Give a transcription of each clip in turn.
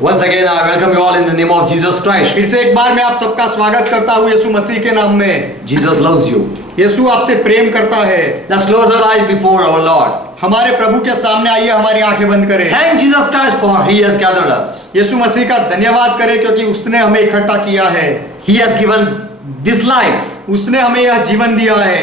Once again, I welcome you all in the name of Jesus Christ. फिर से एक बार मैं आप सबका स्वागत करता हूँ यीशु मसीह के नाम में। Jesus loves you. यीशु आपसे प्रेम करता है। Let's close our eyes before our Lord. हमारे प्रभु के सामने आइए, हमारी आंखें बंद करें। Thank Jesus Christ for He has gathered us. यीशु मसीह का धन्यवाद करें क्योंकि उसने हमें इकट्ठा किया है। He has given this life. उसने हमें यह जीवन दिया है।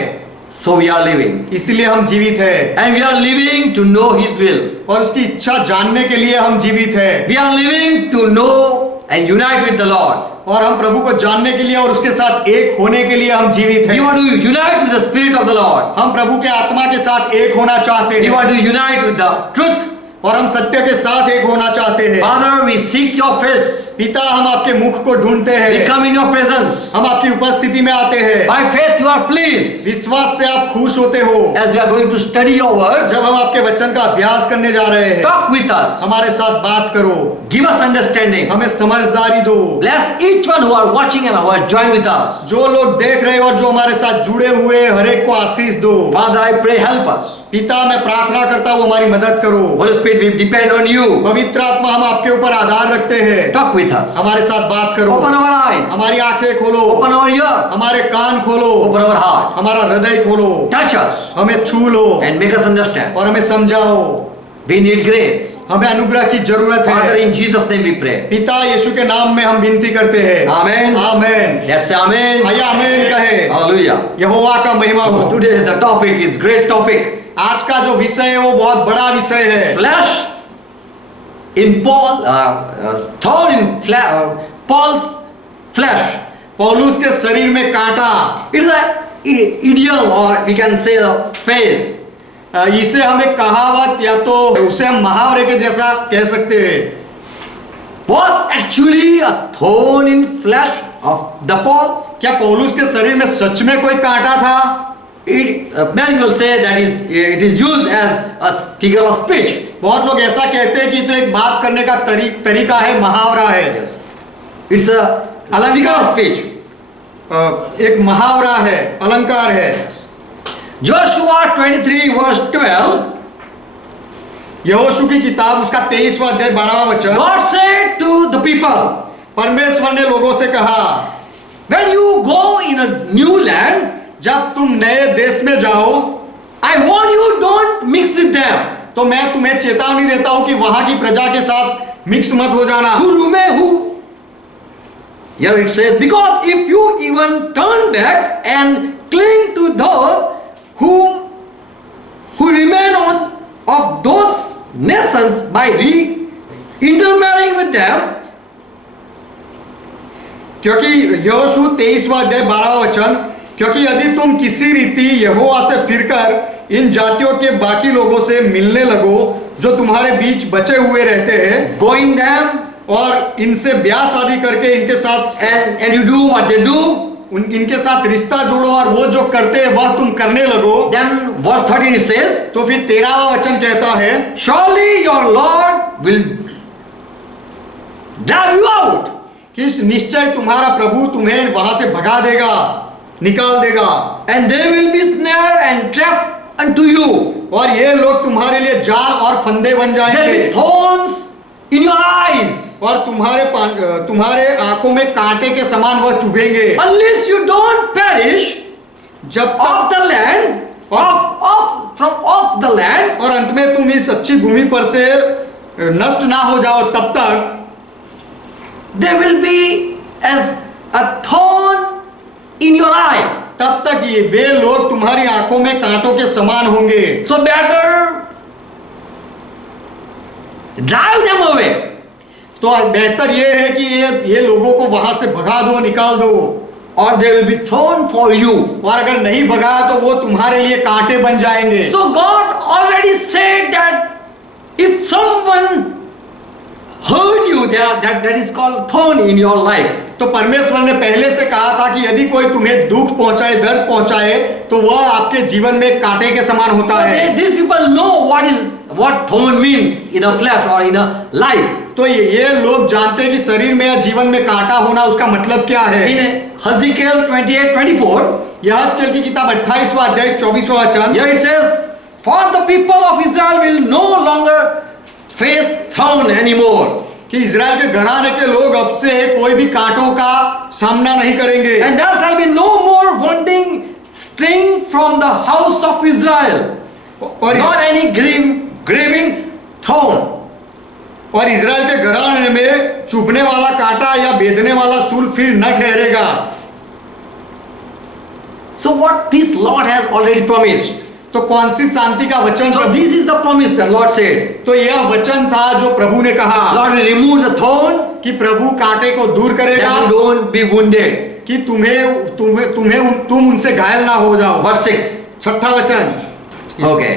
So we are living. इसलिए हम जीवित हैं। And we are living to know His will. और उसकी इच्छा जानने के लिए हम जीवित हैं। We are living to know and unite with the Lord. और हम प्रभु को जानने के लिए और उसके साथ एक होने के लिए हम जीवित We हैं। want to unite with the Spirit of the Lord. हम प्रभु के आत्मा के साथ एक होना चाहते We हैं want to unite with the truth. और हम सत्य के साथ एक होना चाहते हैं। Father, we seek your face. पिता, हम आपके मुख को ढूंढते We हैं। come in your presence. हम आपकी उपस्थिति में आते हैं। By faith you are pleased. विश्वास से आप खुश होते हो। As we are going to study your word, जब हम आपके वचन का अभ्यास करने जा रहे हैं, talk with us. हमारे साथ बात करो, Give us understanding. हमें समझदारी दो। Bless each one who are watching and who are joined with us. जो लोग देख रहे हैं और जो हमारे साथ जुड़े हुए हैं, हर एक को आशीष दो। Father, I pray, help us. पिता, मैं प्रार्थना करता हूँ हमारी मदद करो। Holy Spirit, we depend on you. पवित्र आत्मा, हम आपके ऊपर आधार रखते हैं। Talk with us. हमारे साथ बात करो। Open our eyes. हमारी आंखें खोलो। Open our ear. हमारे कान खोलो। Open our heart. हमारा हृदय खोलो। Touch us हमें छू लो and make us understand. और हमें समझाओ। We need grace. हमें अनुग्रह की जरूरत Father, है। in Jesus' name we pray. पिता, यीशु के नाम में हम विनती करते हैं। Amen. Amen. Let's say amen. आइए आमेन कहे। Hallelujah. यहोवा का महिमा हो। So today the topic is great topic. आज का जो विषय है वो बहुत बड़ा विषय है। Flesh in Paul, thorn in Paul's flesh. पौलुस के शरीर में कांटा। It is a idiom or we can say a phrase. इसे हम एक कहावत या तो उसे हम मुहावरे के जैसा कह सकते हैं। Was actually a thorn in flesh of the Paul? क्या पौलुस के शरीर में सच में कोई कांटा था? Many will say that it is used as a figure of speech. बहुत लोग ऐसा कहते हैं कि तो एक बात करने का तरीका है, मुहावरा है। Yes. It's a figure of speech. एक मुहावरा है, अलंकार है। Joshua 23 verse 12. यहोशू की किताब उसका 23वां अध्याय 12वां वचन। God said to the people, परमेश्वर ने लोगों से कहा, when you go in a new land, जब तुम नए देश में जाओ, I warn you, don't mix with them. तो मैं तुम्हें चेतावनी देता हूं कि वहां की प्रजा के साथ मिक्स मत हो जाना। Here it says, because if you even turn back and cling to those who remain of those nations by intermarrying with them. क्योंकि यहोशू 23वां अध्याय 12वां वचन, क्योंकि यदि तुम किसी रीति यहोवा से फिरकर इन जातियों के बाकी लोगों से मिलने लगो जो तुम्हारे बीच बचे हुए रहते हैं, going them, और इनसे ब्याह शादी करके इनके साथ and you do what they do, इनके साथ रिश्ता जोड़ो और वो जो करते हैं वह तुम करने लगो। then verse 13 it says, तो फिर 13वां वचन कहता है, surely your Lord will drive you out. कि निश्चय तुम्हारा प्रभु तुम्हें वहां से भगा देगा, निकाल देगा। And they will be snare and trap unto you. और ये लोग तुम्हारे लिए जाल और फंदे बन There will जाएंगे be thorns in your eyes. और तुम्हारे आंखों में कांटे के समान वह चुभेंगे। Unless you don't perish जब off तक the land, off the land, और अंत में तुम इस अच्छी भूमि पर से नष्ट ना हो जाओ, तब तक they will be as a thorn in your eye. तब तक ये वे लोग तुम्हारी आंखों में कांटों के समान होंगे। So better drive them away. तो बेहतर ये है कि ये लोगों को वहां से भगा दो, निकाल दो। Or they will be thorn for you. और अगर नहीं भगाया तो वो तुम्हारे लिए कांटे बन जाएंगे। So God already said that if someone hurt you, that is called thorn in your life. तो परमेश्वर ने पहले से कहा था कि यदि कोई तुम्हें दुख पहुंचाए, दर्द पहुंचाए, तो वह आपके जीवन में कांटे के समान होता है। These people know what thorn means in a flesh or in a life. तो ये लोग जानते हैं कि शरीर में या जीवन में कांटा होना उसका मतलब क्या है। In Ezekiel 28:24, यहजकेल की किताब 28वां अध्याय 24वां वचन, here it says, for the people of Israel will no longer face thorn anymore. कि इजराइल के घराने के लोग अब से कोई भी कांटों का सामना नहीं करेंगे And there shall be no more wandering string from the house of Israel, और nor any grieving thorn. और इजराइल के घराने में चुभने वाला कांटा या बेधने वाला सूल फिर न ठहरेगा। So what this Lord has already promised. तो कौन सी शांति का वचन So this is the promise that Lord said. तो यह वचन था जो प्रभु ने कहा Lord will remove the thorn, कि प्रभु कांटे को दूर करेगा, that you don't be wounded. कि तुम उनसे घायल ना हो जाओ। Verse 6. छठा वचन। Okay.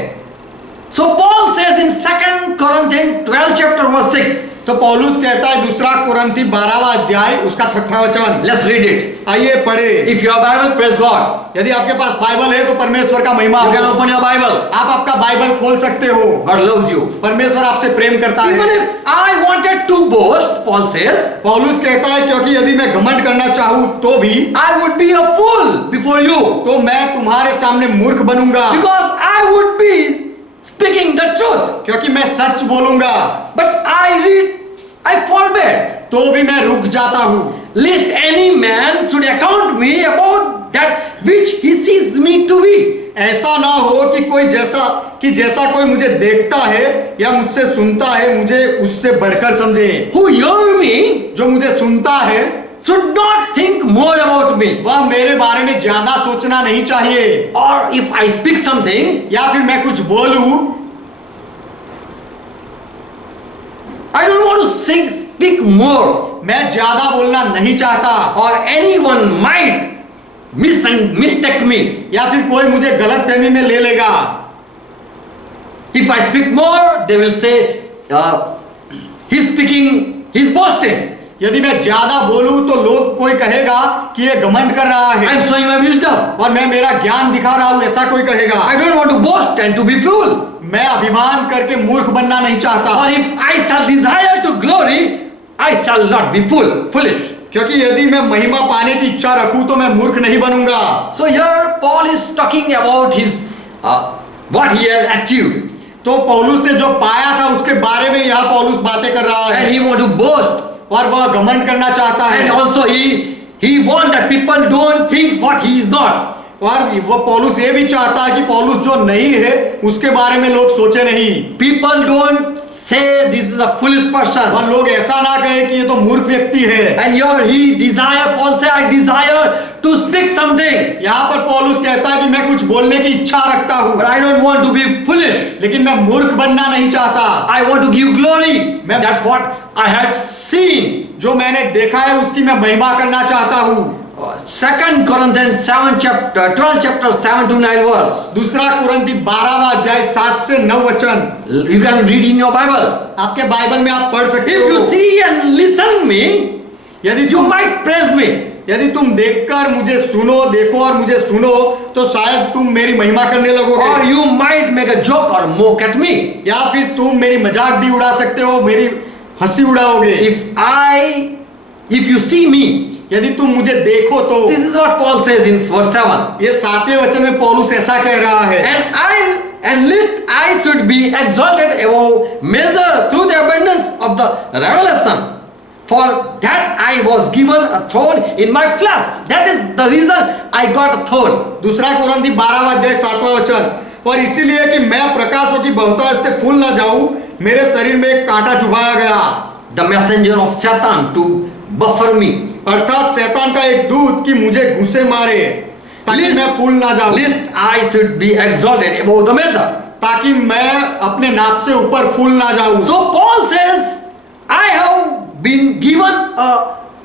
So Paul says in 2 Corinthians 12 chapter verse 6. तो पौलुस कहता है दूसरा कुरिन्थी 12वां अध्याय उसका छठा वचन। Let's read it. आइए पढ़े। If you have Bible, praise God. यदि आपके पास बाइबल है तो परमेश्वर का महिमा You can हो। open your Bible. आप आपका बाइबल खोल सकते हो। God loves you. परमेश्वर आपसे प्रेम करता Even है। if I wanted to boast, Paul says, पौलुस कहता है क्योंकि यदि मैं घमंड करना चाहूं तो भी I would be a fool before you, तो मैं तुम्हारे सामने मूर्ख बनूंगा, because I would be speaking the truth. क्योंकि मैं सच बोलूंगा, But I forbid, तो भी मैं रुक जाता हूं, lest any man should account me about that which he sees me to be. ऐसा ना हो कि जैसा कोई मुझे देखता है या मुझसे सुनता है मुझे उससे बढ़कर समझे। Who hear me जो मुझे सुनता है should not think more about me. वह मेरे बारे में ज्यादा सोचना नहीं चाहिए, Or if I speak something, या फिर मैं कुछ बोलूं, I don't want to speak more, मैं ज्यादा बोलना नहीं चाहता, or anyone might mistake me. या फिर कोई मुझे गलत फहमी में ले लेगा। If I speak more, they will say, he's speaking, he's boasting. यदि मैं ज्यादा बोलूं तो लोग कोई कहेगा कि ये घमंड कर रहा है I'm showing my wisdom. और मैं मेरा ज्ञान दिखा रहा हूं, ऐसा कोई कहेगा। I don't want to boast and to be fool. मैं अभिमान करके मूर्ख बनना नहीं चाहता, Or if I shall desire to glory, I shall not be foolish. क्योंकि यदि मैं महिमा पाने की इच्छा रखूं तो मैं मूर्ख नहीं बनूंगा। So here Paul is talking about his what he has achieved, तो पौलुस ने जो पाया था उसके बारे में यहाँ पौलुस बातें कर रहा है, and he want to boast, और वह घमंड करना चाहता है, and also he want that people don't think what he is not. और वह पौलुस ये भी चाहता है कि पौलुस जो नहीं है उसके बारे में लोग सोचे नहीं, People don't say this is a foolish person. और लोग ऐसा ना कहे कि ये तो मूर्ख व्यक्ति है। And here he desire, Paul say, I desire to speak something, यहाँ पर पौलुस कहता है कि मैं कुछ बोलने की इच्छा रखता हूँ, but I don't want to be foolish. लेकिन मैं मूर्ख बनना नहीं चाहता। I want to give glory. मैं- That what I had seen. जो मैंने देखा है उसकी मैं महिमा करना चाहता हूँ। 2 Corinthians 12 chapter 7 to 9 verse. दूसरा कुरिन्थी 12वां अध्याय 7 से 9 वचन You can read in your Bible. आपके बाइबल में आप पढ़ सकते If you हो। see and listen me, यदि you तुम might praise me. यदि तुम देखकर मुझे सुनो, देखो और मुझे सुनो, तो शायद तुम मेरी महिमा करने Or लगोगे, you might make a joke or mock at me. या फिर तुम मेरी मजाक भी उड़ा सकते हो, मेरी हंसी उड़ाओगे। If you see me, यदि तुम मुझे देखो तो, this is what Paul says in verse 7. ये 7वें वचन में पौलुस ऐसा कह रहा है, And lest I should be exalted above measure through the abundance of the revelation, for that I was given a thorn in my flesh. That is the reason I got a thorn. दूसरा कुरिन्थी 12वां अध्याय 7वां वचन, और इसीलिए कि मैं प्रकाशों की बहुतायत से फूल न जाऊं, मेरे शरीर में एक कांटा चुभाया गया। The messenger of Satan to buffer me, अर्थात शैतान का एक दूत कि मुझे घुसे मारे ताकि Lest- मैं फूल ना जाऊं, lest I should be exalted above the measure. ताकि मैं अपने नाप से ऊपर फूल ना जाऊं। So Paul says, I have been given a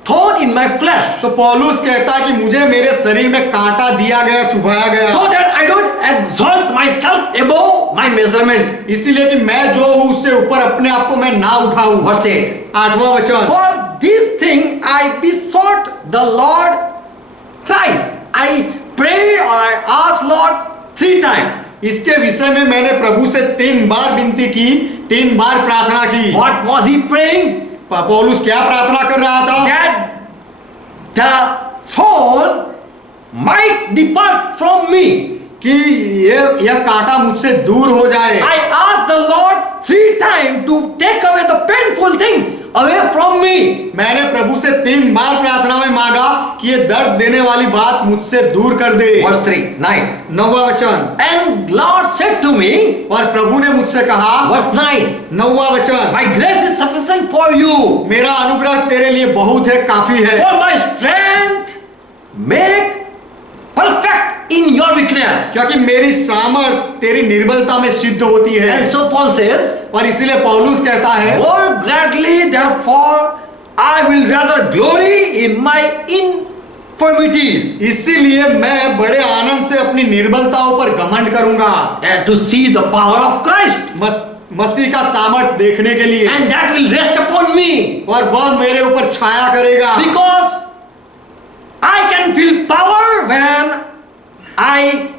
thorn in my flesh, तो पौलुस कहता है कि मुझे मेरे शरीर में कांटा दिया गया, चुभाया गया, so that I don't exalt myself above my measurement. इसीलिए कि मैं जो हूं उससे ऊपर अपने आप को मैं ना उठाऊं। Verse 8. 8वां वचन, For this thing I besought the Lord thrice. I prayed or I asked Lord 3 times. इसके विषय में मैंने प्रभु से 3 बार विनती की, 3 बार प्रार्थना की। What was he praying? पौलुस क्या प्रार्थना कर रहा था? That the thorn might depart from me. कि यह कांटा मुझसे दूर हो जाए। I asked the Lord 3 times to take away the painful thing away from me. मैंने प्रभु से 3 बार प्रार्थना में मांगा कि ये दर्द देने वाली बात मुझसे दूर कर दे। Verse 3, 9. 9वां वचन, And Lord said to me, और प्रभु ने मुझसे कहा, verse 9, 9वां वचन, my grace is sufficient for you, मेरा अनुग्रह तेरे लिए बहुत है, काफी है। for my strength make perfect in your weakness. क्योंकि मेरी सामर्थ तेरी निर्बलता में सिद्ध होती है। And so Paul says, और इसीलिए पौलुस कहता है, more gladly therefore I will rather glory in my infirmities, इसीलिए मैं बड़े आनंद से अपनी निर्बलताओं पर घमंड करूंगा, and to see the power of Christ, मसीह का सामर्थ देखने के लिए, and that will rest upon me, और वह मेरे ऊपर छाया करेगा। because I can feel power when I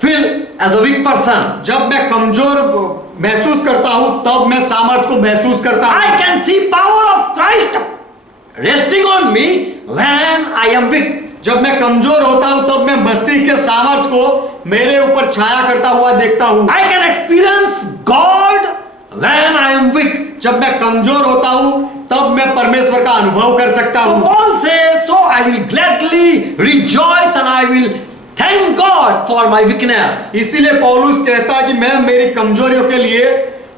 feel as a weak person. जब मैं कमजोर महसूस करता हूं तब मैं सामर्थ को महसूस करता हूं। I can see power of Christ resting on me when I am weak. जब मैं कमजोर होता हूं तब मैं मसीह के सामर्थ को मेरे ऊपर छाया करता हुआ देखता हूं। I can experience God when I am weak. जब मैं कमजोर होता हूं तब मैं परमेश्वर का अनुभव कर सकता So हूं। Paul says, so I will gladly rejoice and I will thank God for my weakness. इसीलिए पौलुस कहता है कि मैं मेरी कमजोरियों के लिए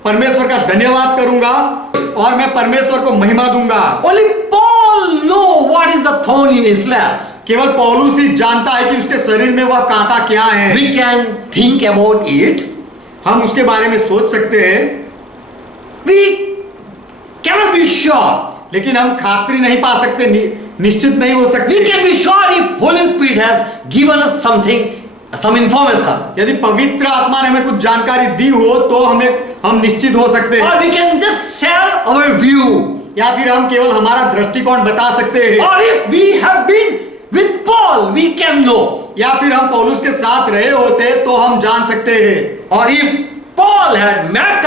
परमेश्वर का धन्यवाद करूंगा और मैं परमेश्वर को महिमा दूंगा। Only Paul know what is the thorn in his flesh. केवल पौलुस ही जानता है कि उसके शरीर में वह कांटा क्या है। We can think about it. हम उसके बारे में सोच सकते हैं, We cannot be sure. लेकिन हम खातिर नहीं पा सकते, निश्चित नहीं हो सकते। We can be sure if Holy Spirit has given us something, some information. यदि पवित्र आत्मा ने हमें कुछ जानकारी दी हो तो हम निश्चित हो सकते हैं, Or we can just share our view. या फिर हम केवल हमारा दृष्टिकोण बता सकते हैं, Or if we have been with Paul, we can know. या फिर हम पौलुस के साथ रहे होते तो हम जान सकते हैं। Or if Paul had met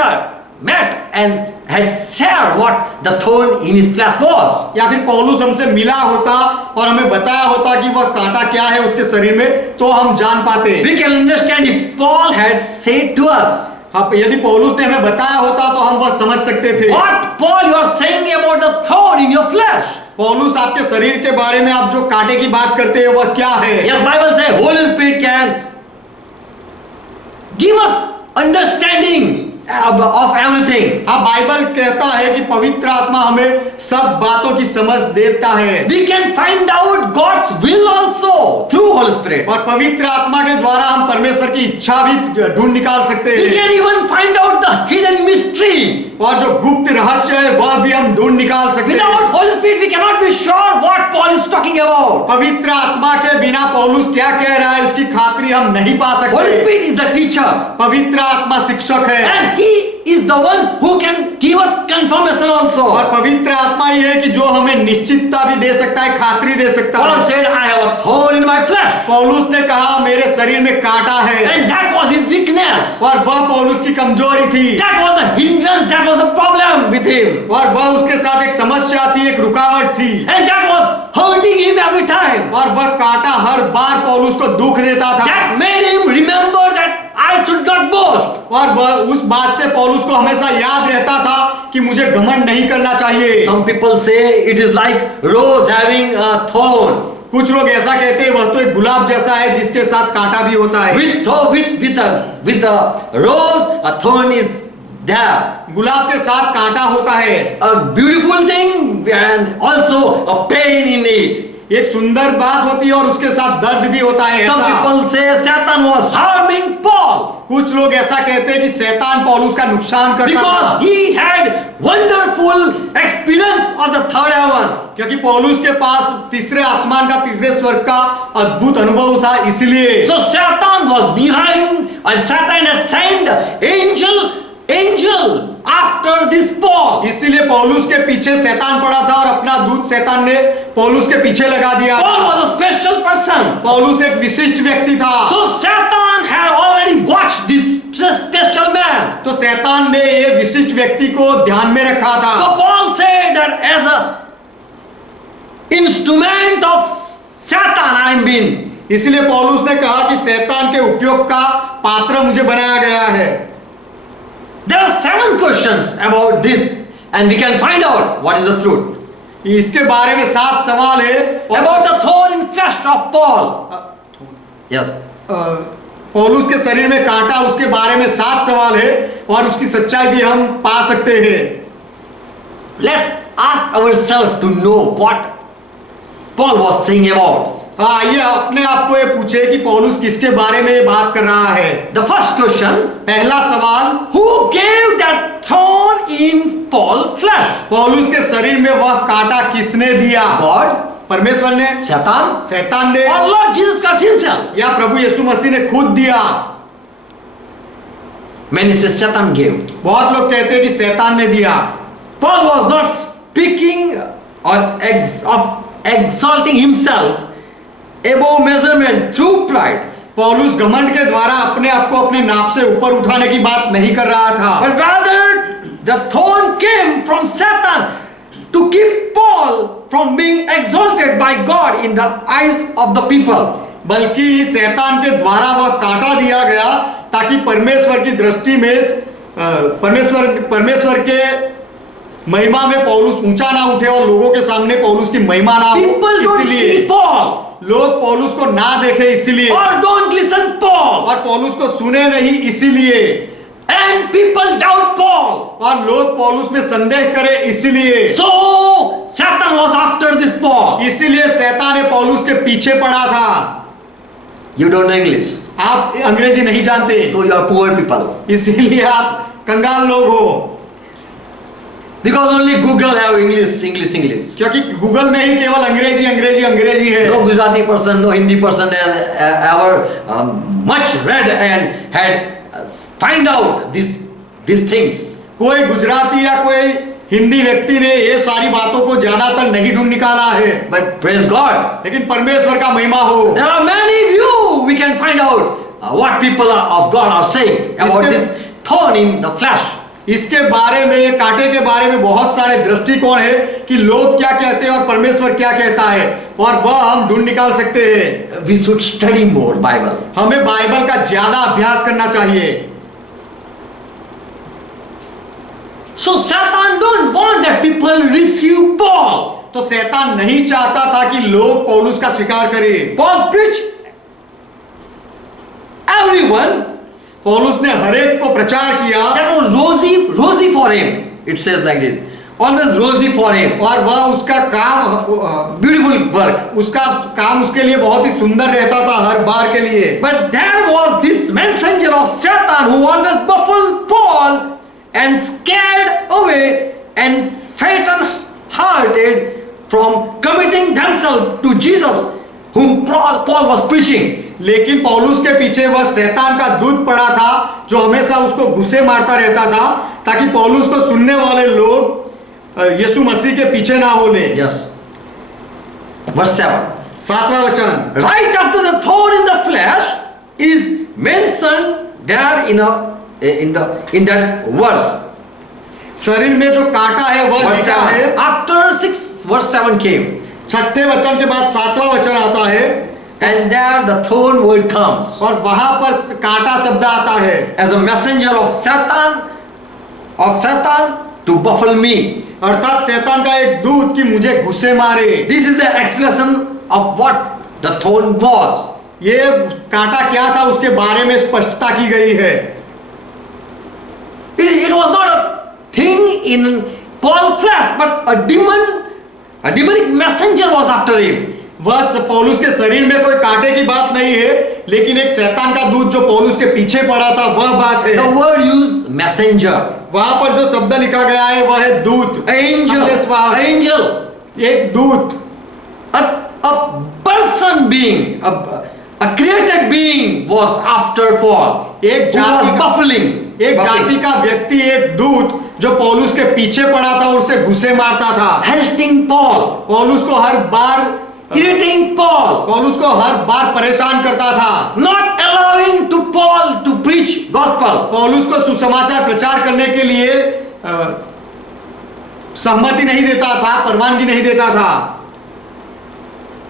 and had shared what the thorn in his flesh was. या फिर पौलुस हमसे मिला होता और हमें बताया होता कि वह कांटा क्या है उसके शरीर में, तो हम जान पाते। We can understand if Paul had said to us. यदि पौलुस ने हमें बताया होता तो हम वह समझ सकते थे। What Paul you are saying about the thorn in your flesh? पौलुस आपके शरीर के बारे में आप जो कांटे की बात करते हैं वह क्या है? Yes, Bible says Holy Spirit can give us understanding of everything. हाँ, बाइबल कहता है कि पवित्र आत्मा हमें सब बातों की समझ देता है। We can find out God's will also through Holy Spirit. और पवित्र आत्मा के द्वारा हम परमेश्वर की इच्छा भी ढूंढ निकाल सकते We हैं। can even find out the hidden mystery. और जो गुप्त रहस्य है वह भी हम ढूंढ निकाल सकते हैं। Without Holy Spirit, we cannot be sure what Paul is talking about. पवित्र आत्मा के बिना पौलुस क्या कह रहा है उसकी खातिरी हम नहीं पा Holy सकते। Spirit is the teacher, पवित्र आत्मा शिक्षक है and He is the one who can give us confirmation और also. पवित्र आत्मा ही है कि जो हमें निश्चितता भी दे सकता है, खातिरी दे सकता Paul है। said, "I have a thorn in my flesh," पौलुस ने कहा मेरे शरीर में कांटा है, and that was his weakness. और वह पौलुस की कमजोरी थी, That was the hindrance. That was the problem with him, और वह उसके साथ एक समस्या थी, एक रुकावट थी, and that was hurting him every time. और वह कांटा हर बार पौलुस को दुख देता था, That made him remember that I should not boast. और वह उस बात से पौलुस को हमेशा याद रहता था कि मुझे घमंड नहीं करना चाहिए। Some people say it is like rose having a thorn. कुछ लोग ऐसा कहते हैं वह तो एक गुलाब जैसा है जिसके साथ कांटा भी होता है। With a rose, a thorn is there. गुलाब के साथ कांटा होता है, A beautiful thing and also a pain in it. एक सुंदर बात होती है और उसके साथ दर्द भी होता है। Some ऐसा people say Satan was harming Paul कुछ लोग ऐसा कहते हैं कि शैतान पौलुस का नुकसान करता because था, he had wonderful experience of the third heaven. क्योंकि पौलुस के पास तीसरे आसमान का, तीसरे स्वर्ग का अद्भुत अनुभव था, इसलिए So Satan was behind, and Satan had sent angel after this Paul. इसीलिए पौलुस के पीछे शैतान पड़ा था और अपना दूत शैतान ने पौलुस के पीछे लगा दिया Paul था। was a special person. पौलुस एक विशिष्ट व्यक्ति था, So Satan had already watched this special man. तो शैतान ने ये विशिष्ट व्यक्ति को ध्यान में रखा था। So Paul said that as a instrument of Satan I am been. इसलिए पौलुस ने कहा कि शैतान के उपयोग का पात्र मुझे बनाया गया है। There are 7 questions about this and we can find out what is the truth. इसके बारे में 7 सवाल है About the thorn in flesh of Paul. Yes. पौलुस के शरीर में कांटा, उसके बारे में 7 सवाल है और उसकी सच्चाई भी हम पा सकते हैं। Let's ask ourselves to know what Paul was saying about. आइए अपने आप को ये पूछे कि पौलुस किसके बारे में ये बात कर रहा है। The first question, पहला सवाल, who gave that thorn in Paul's flesh? पौलुस के शरीर में वह कांटा किसने दिया? God, परमेश्वर ने, Satan, शैतान ने, or Lord Jesus Christ himself? या प्रभु यीशु मसीह ने खुद दिया? Many say Satan gave. बहुत लोग कहते हैं कि शैतान ने दिया। Paul was not speaking or exalting himself above measurement through pride, पौलुस घमंड के द्वारा अपने आप को अपने नाप से ऊपर उठाने की बात नहीं कर रहा था, but rather the thorn came from Satan to keep Paul from being exalted by God in the eyes of the people. बल्कि शैतान के द्वारा वह कांटा दिया गया ताकि परमेश्वर की दृष्टि में परमेश्वर के महिमा में पौलुस ऊंचा ना उठे और लोगों के सामने पौलुस की महिमा ना हो, People don't इसलिए see Paul लोग पौलुस को ना देखे इसलिए, or don't listen Paul, और पौलुस को सुने नहीं इसीलिए, and people doubt Paul. और लोग पौलुस में संदेह करे इसलिए। So Satan was after this Paul. इसीलिए शैतान ने पौलुस के पीछे पड़ा था। You don't know English, आप अंग्रेजी नहीं जानते, so you are poor people. इसीलिए आप कंगाल लोग हो, Because only Google have English. क्योंकि गूगल में ही केवल अंग्रेजी है। No Gujarati person, no Hindi person has ever much read and had find out these things. कोई गुजराती या कोई हिंदी व्यक्ति ने ये सारी बातों को ज्यादातर नहीं ढूंढ निकाला है, But praise God, लेकिन परमेश्वर का महिमा हो। there are many view we can find out what people of God are saying about this thorn in the flesh. इसके बारे में, कांटे के बारे में बहुत सारे दृष्टिकोण है कि लोग क्या कहते हैं और परमेश्वर क्या कहता है, और वह हम ढूंढ निकाल सकते हैं। We should study more Bible. हमें बाइबल का ज्यादा अभ्यास करना चाहिए। So Satan don't want that people receive Paul. तो शैतान नहीं चाहता था कि लोग पौलुस का स्वीकार करें। Paul preached everyone. पौलुस ने हरेक को प्रचार किया, That was rosy for him. It says like this. Always rosy for him. और वह उसका काम, Beautiful work. उसका काम उसके लिए बहुत ही सुंदर रहता था हर बार के लिए। But there was this messenger of Satan who always baffled Paul and scared away and faint-hearted from committing themselves to Jesus whom Paul was preaching. लेकिन पौलुस के पीछे वह शैतान का दूत पड़ा था जो हमेशा उसको घुसे मारता रहता था ताकि पौलुस को सुनने वाले लोग यीशु मसीह के पीछे ना हो ले। Yes. Verse 7. 7वां वचन, Right after the thorn in the flesh is mentioned there in that verse. शरीर में जो कांटा है वह Verse लिखा 7. है। After 6 verse 7 came. 6ठे वचन के बाद 7वां वचन आता है, And there the thorn word comes और वहां पर कांटा शब्द आता है as a messenger of Satan to baffle me. अर्थात शैतान का एक दूत कि मुझे घुसे मारे। This is the explanation of what the thorn was. ये कांटा क्या था उसके बारे में स्पष्टता की गई है। It was not a thing in Paul's flesh, but a demonic messenger was after him. वह पौलुस के शरीर में कोई कांटे की बात नहीं है, लेकिन एक शैतान का दूत जो पौलुस के पीछे पड़ा था वह बात है। The word used messenger. वहां पर जो शब्द लिखा गया है वह है दूत, Angel. Angel. एक दूत, A person being, a created being was after Paul. एक Who was जाति baffling. एक जाति का व्यक्ति, एक दूत जो पौलुस के पीछे पड़ा था और उसे घुसे मारता था, Arresting Paul. पौलुस को हर बार Irritating Paul. पौलुस को हर बार परेशान करता था, Not allowing to Paul to preach gospel. पौलुस को सुसमाचार प्रचार करने के लिए सहमति नहीं देता था, परवानगी नहीं देता था।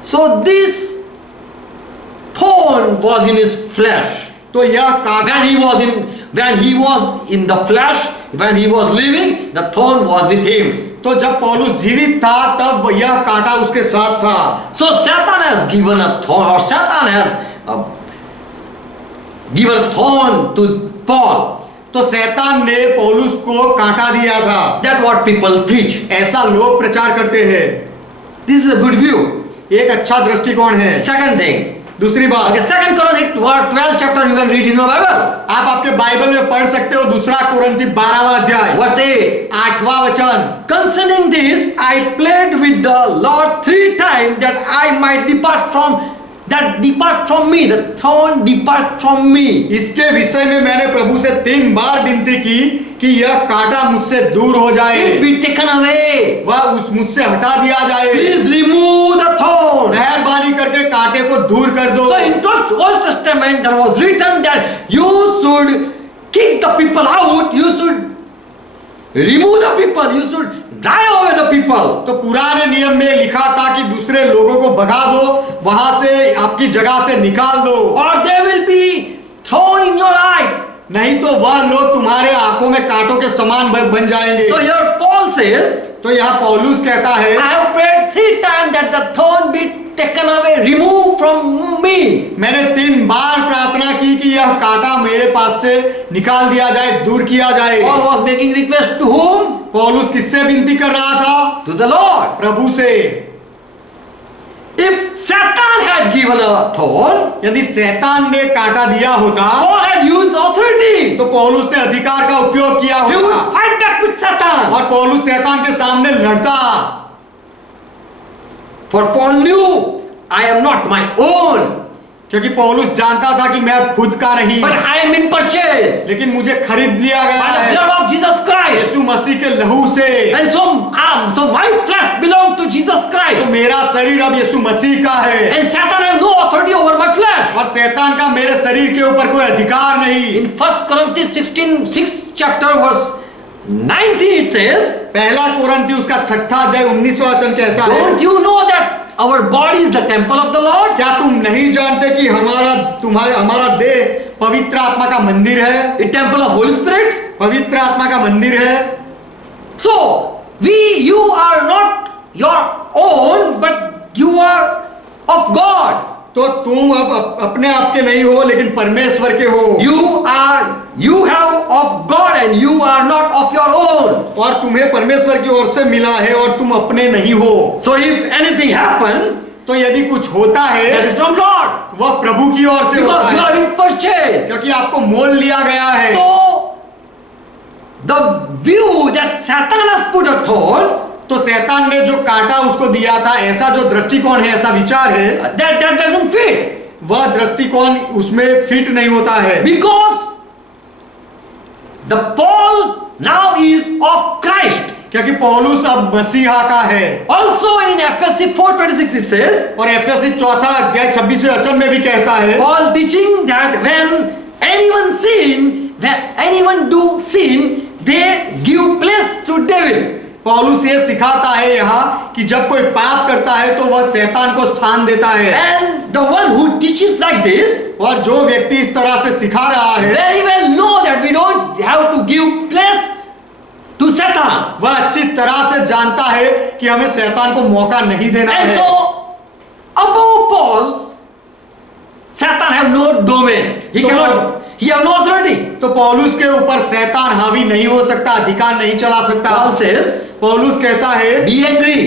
So this thorn was in his flesh. तो यह कांटा When he was in the flesh, when he was living, the thorn was with him. तो जब पौलुस जीवित था तब यह कांटा उसके साथ था। So Satan has given a thorn, or Satan has given a thorn to Paul. तो शैतान ने पौलुस को कांटा दिया था। That's what people preach. ऐसा लोग प्रचार करते हैं। This is a good view. एक अच्छा दृष्टिकोण है। Second thing. दूसरी बात, Okay, 2 Corinthians 12 chapter you can read in your Bible. आप आपके बाइबल में पढ़ सकते हो 2 कुरिन्थी 12वां अध्याय Verse 8. 8वां वचन। Concerning this, I plead with the Lord 3 times that I might depart from me, the thorn depart from me. इसके विषय में मैंने प्रभु से 3 बार विनती की कि यह कांटा मुझसे दूर हो जाए, It be taken away. वह मुझसे हटा दिया जाए। Please remove the thorn. मेहरबानी करके कांटे को दूर कर दो। So in Old Testament there was written that you should kick the people out, you should remove the people, you should drive away the people. तो पुराने नियम में लिखा था कि दूसरे लोगों को भगा दो, वहां से आपकी जगह से निकाल दो, Or they will be thrown in your eye. नहीं तो वह लोग तुम्हारे आंखों में कांटों के समान बन जाएंगे। So here Paul says, तो यहाँ पौलुस कहता है, I have prayed 3 times that the thorn be taken away, removed from me. मैंने 3 बार प्रार्थना की कि यह कांटा मेरे पास से निकाल दिया जाए, दूर किया जाए। Paul was making request to whom? पौलुस किससे विनती कर रहा था? To the Lord. प्रभु से। If Satan had given a thorn, यदि शैतान ने कांटा दिया होता Paul had used authority. तो पौलुस ने अधिकार का उपयोग किया He would होता fight back with Satan. और पौलुस शैतान के सामने लड़ता। For Paul knew, I am not my own, क्योंकि पौलुस जानता था कि मैं अब खुद का नहीं, but I am in purchase लेकिन मुझे खरीद लिया गया by the है blood of Jesus Christ. यीशु मसीह के लहू से। And so my flesh belongs to Jesus तो Christ. मेरा शरीर अब यीशु मसीह का है And Satan has no authority over my flesh. और शैतान का मेरे शरीर के ऊपर कोई अधिकार नहीं। In 1 Corinthians 6 chapter verse 19 it says, पहला कुरिन्थी उसका 6वां अध्याय 19वां वचन कहता है, don't you know that our body is the temple of the Lord? क्या तुम नहीं जानते कि हमारा देह पवित्र आत्मा का मंदिर है? A temple of Holy Spirit. पवित्र आत्मा का मंदिर है। So you are not your own, but you are of God. तो तुम अब अपने आप के नहीं हो लेकिन परमेश्वर के हो। You have of God and you are not of your own. और तुम्हें परमेश्वर की ओर से मिला है और तुम अपने नहीं हो। So if anything happen, तो यदि कुछ होता है that is from Lord, वह प्रभु की ओर से होता because you है, are in purchase. क्योंकि आपको मोल लिया गया है। So the view that Satan has put a thorn, तो शैतान ने जो कांटा उसको दिया था, ऐसा जो दृष्टिकोण है, ऐसा विचार है, that doesn't fit. वह दृष्टिकोण उसमें फिट नहीं होता है। Because the Paul now is of Christ. क्योंकि पौलुस अब मसीहा का है। Also in Ephesians 4:26 it says, और एफएसी 4 अध्याय 26वें वचन में भी कहता है, Paul teaching that when anyone do sin, they give place to devil. पौलुस ये सिखाता है यहाँ कि जब कोई पाप करता है तो वह शैतान को स्थान देता है। And the one who teaches like this, और जो व्यक्ति इस तरह से सिखा रहा है, very well know that we don't have to give place to Satan. वह अच्छी तरह से जानता है कि हमें शैतान को मौका नहीं देना And है। so above Paul, Satan have no domain. He have no authority. तो पौलुस के ऊपर शैतान हावी नहीं हो सकता, अधिकार नहीं चला सकता। Paul says, पौलुस कहता है, be angry,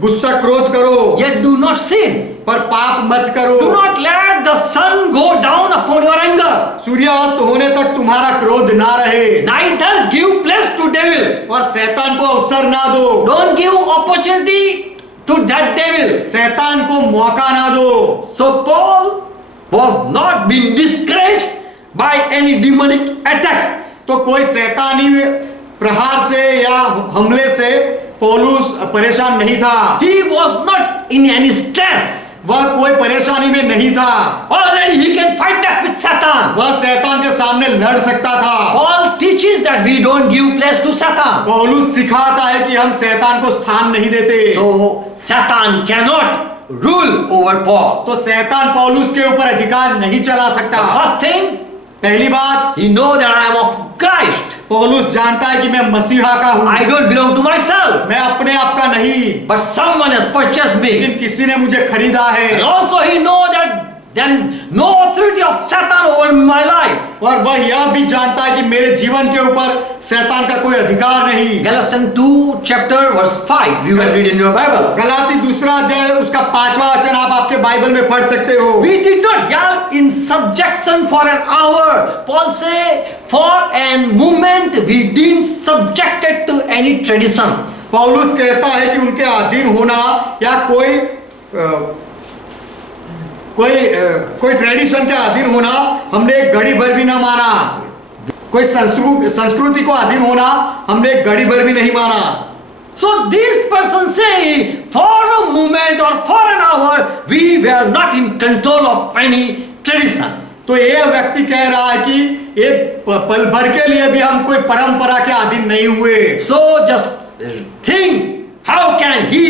गुस्सा क्रोध करो, yet do not sin. पर पाप मत करो। Do not let the sun go down upon your anger. सूर्यास्त होने तक तुम्हारा क्रोध ना रहे, Neither give place to devil. और शैतान को अवसर ना दो। Don't give opportunity to that devil. शैतान को मौका ना दो। So Paul was not being discouraged by any demonic attack. तो कोई शैतानी प्रहार से या हमले से पौलुस परेशान नहीं था। He was not in any stress. वह कोई परेशानी में नहीं था। Already he can fight back with Satan. वह शैतान के सामने लड़ सकता था। Paul teaches that we don't give place to Satan. पौलुस सिखाता है कि हम शैतान को स्थान नहीं देते। So Satan cannot rule over Paul. तो शैतान पौलुस के ऊपर अधिकार नहीं चला सकता। First thing, पहली बात, he knows that I am of Christ. पौलुस जानता है कि मैं मसीहा का हूँ, I don't belong to myself, मैं अपने आप का नहीं, but someone has purchased me. लेकिन किसी ने मुझे खरीदा है। And also he knows that there is no authority of Satan over my life. और वह यह भी जानता है कि मेरे जीवन के ऊपर शैतान का कोई अधिकार नहीं। Galatians 2 chapter verse 5, you can read in your Bible. Galati 2 अध्याय उसका 5वां वचन आप आपके बाइबल में पढ़ सकते हो। We did not yell in subjection for an hour. Paul say, for an moment we didn't subjected to any tradition. पौलुस कहता है कि उनके अधीन होना या कोई ट्रेडिशन के अधीन होना हमने एक घड़ी भर भी ना माना, कोई संस्कृति को अधीन होना हमने एक घड़ी भर भी नहीं माना। So this person say, for a moment or for an hour we were not in control of any tradition. तो ये व्यक्ति कह रहा है कि एक पल भर के लिए भी हम कोई परंपरा के अधीन नहीं हुए। So just think, how can he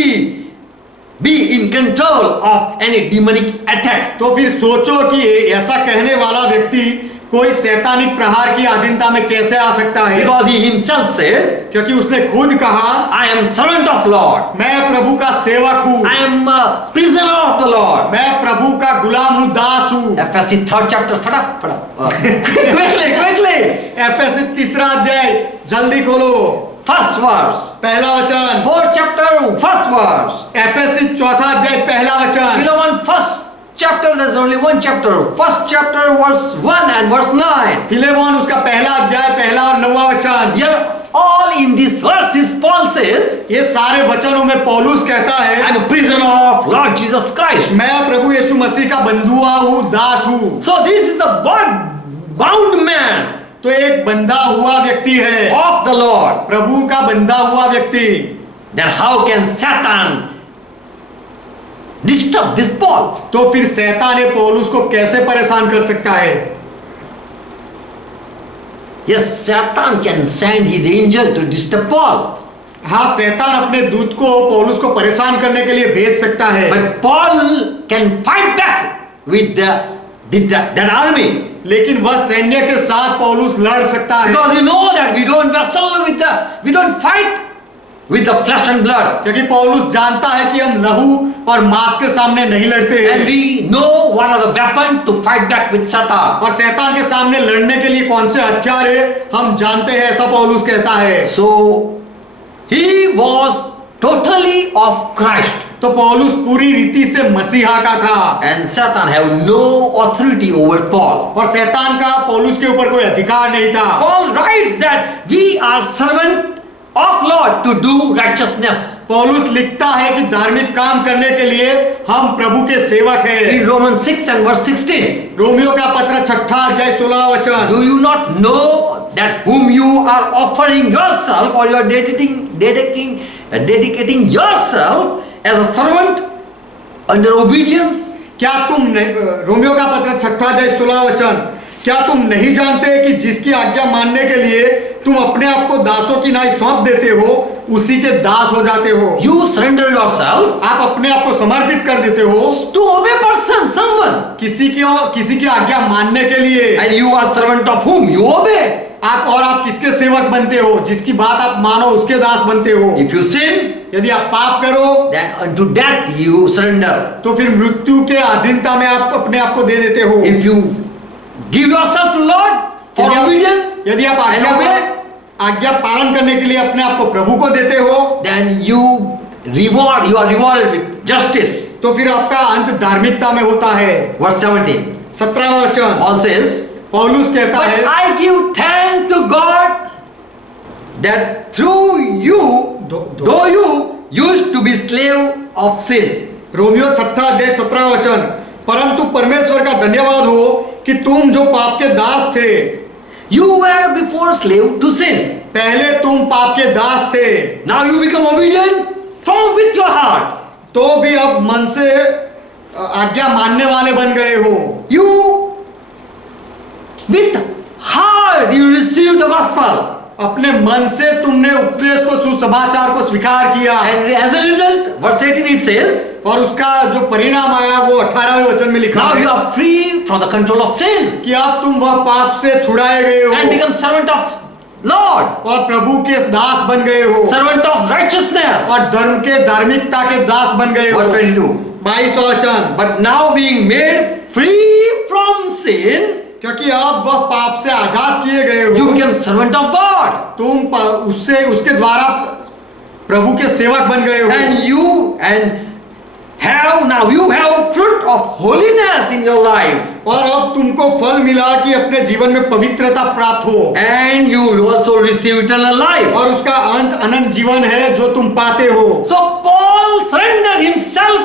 be in control of any demonic attack? तो फिर सोचो कि ऐसा कहने वाला व्यक्ति कोई शैतानिक प्रहार की अधीनता में कैसे आ सकता है? Because he himself said, क्योंकि उसने खुद कहा, I am servant of Lord, मैं प्रभु का सेवक हूँ, I am a prisoner of the Lord. मैं प्रभु का गुलाम हूँ, दास हूँ। Ephesians 3rd chapter, quickly. FAC 3 अध्याय जल्दी खोलो, First verse. पहला वचन। 4th chapter, first verse. FAC 4 अध्याय पहला वचन। Philemon first chapter, there's only one chapter. First chapter, verse 1 and verse 9. Philemon उसका पहला अध्याय पहला और 9वां वचन। Here, all in these verses, Paul says, ये सारे वचनों में पौलुस कहता है, I'm a prisoner of Lord Jesus Christ. मैं प्रभु यीशु मसीह का बंधुआ हूँ, दास हूँ। So this is the bound man तो एक बंधा हुआ व्यक्ति है, of the Lord. प्रभु का बंधा हुआ व्यक्ति। Then how can Satan disturb this Paul? तो फिर शैतान ने पौलुस को कैसे परेशान कर सकता है? Yes, Satan can send his angel to disturb Paul. हाँ, शैतान अपने दूत को पौलुस को परेशान करने के लिए भेज सकता है। But Paul can fight back with that army. लेकिन वह सैन्य के साथ पौलुस लड़ सकता है, Because you know that we don't fight with the flesh and blood. क्योंकि पौलुस जानता है कि हम लहू और मांस के सामने नहीं लड़ते And हैं, we know what are the weapons to fight back with Satan. और शैतान के सामने लड़ने के लिए कौन से हथियार है हम जानते हैं, ऐसा पौलुस कहता है। So he was totally of Christ. तो पौलुस पूरी रीति से मसीहा का था, And Satan have no authority over Paul. और शैतान का पौलुस के ऊपर कोई अधिकार नहीं था। Paul writes that we are servant of Lord to do righteousness. पौलुस लिखता है कि धार्मिक काम करने के लिए हम प्रभु के सेवक हैं। In Romans 6 and verse 16. Romeo का पत्र 6 अध्याय 16 वचन। Do you not know that whom you are offering yourself or you are dedicating yourself as a servant under obedience? क्या तुम रोमियो का पत्र 6 अध्याय 16 वचन, क्या तुम नहीं जानते कि जिसकी आज्ञा मानने के लिए तुम अपने आप को दासों की नाई सौंप देते हो उसी के दास हो जाते हो? You surrender yourself आप अपने आप को समर्पित कर देते हो to obey person, someone, किसी की आज्ञा मानने के लिए, and you are servant of whom you obey. आप किसके सेवक बनते हो? जिसकी बात आप मानो उसके दास बनते हो। If you sin, यदि आप पाप करो then unto death you surrender. तो फिर मृत्यु के अधीनता में आप अपने आप को दे देते हो। If you give yourself to Lord for obedience, यदि आप and obey, आज्ञा पालन करने के लिए अपने आप को प्रभु को देते हो, then you are rewarded with justice. तो फिर आपका अंत धार्मिकता में होता है। Verse 17. 17वां वचन, Paul says, पौलुस कहता but है, I give thanks to God that through you, though you used to be slave of sin. Romeo 6 अध्याय 17 वचन, परंतु परमेश्वर का धन्यवाद हो कि तुम जो पाप के दास थे, You were before slave to sin. पहले तुम पाप के दास थे, Now you become obedient from with your heart. तो भी अब मन से आज्ञा मानने वाले बन गए हो। You with heart you receive the gospel. अपने मन से तुमने उपदेश को, सुसमाचार को स्वीकार किया, And as a result, verse 18 it says, और उसका जो परिणाम आया वो 18वें वचन में लिखा now है you are free from the control of sin कि अब तुम वह पाप से छुड़ाए गए and हो become servant of Lord, और प्रभु के दास बन गए हो servant of righteousness. और धर्म के धार्मिकता के दास बन गए हो। Verse 22. 22वां वचन, But now being made free from sin, क्योंकि अब वह पाप से आजाद किए गए you हो, become servant of God. तुम उससे उसके द्वारा प्रभु के सेवक बन गए हो And you have fruit of holiness in your life. और अब तुमको फल मिला कि अपने जीवन में पवित्रता प्राप्त हो And you will also receive eternal life. और उसका अंत अनंत जीवन है जो तुम पाते हो। So Paul surrendered himself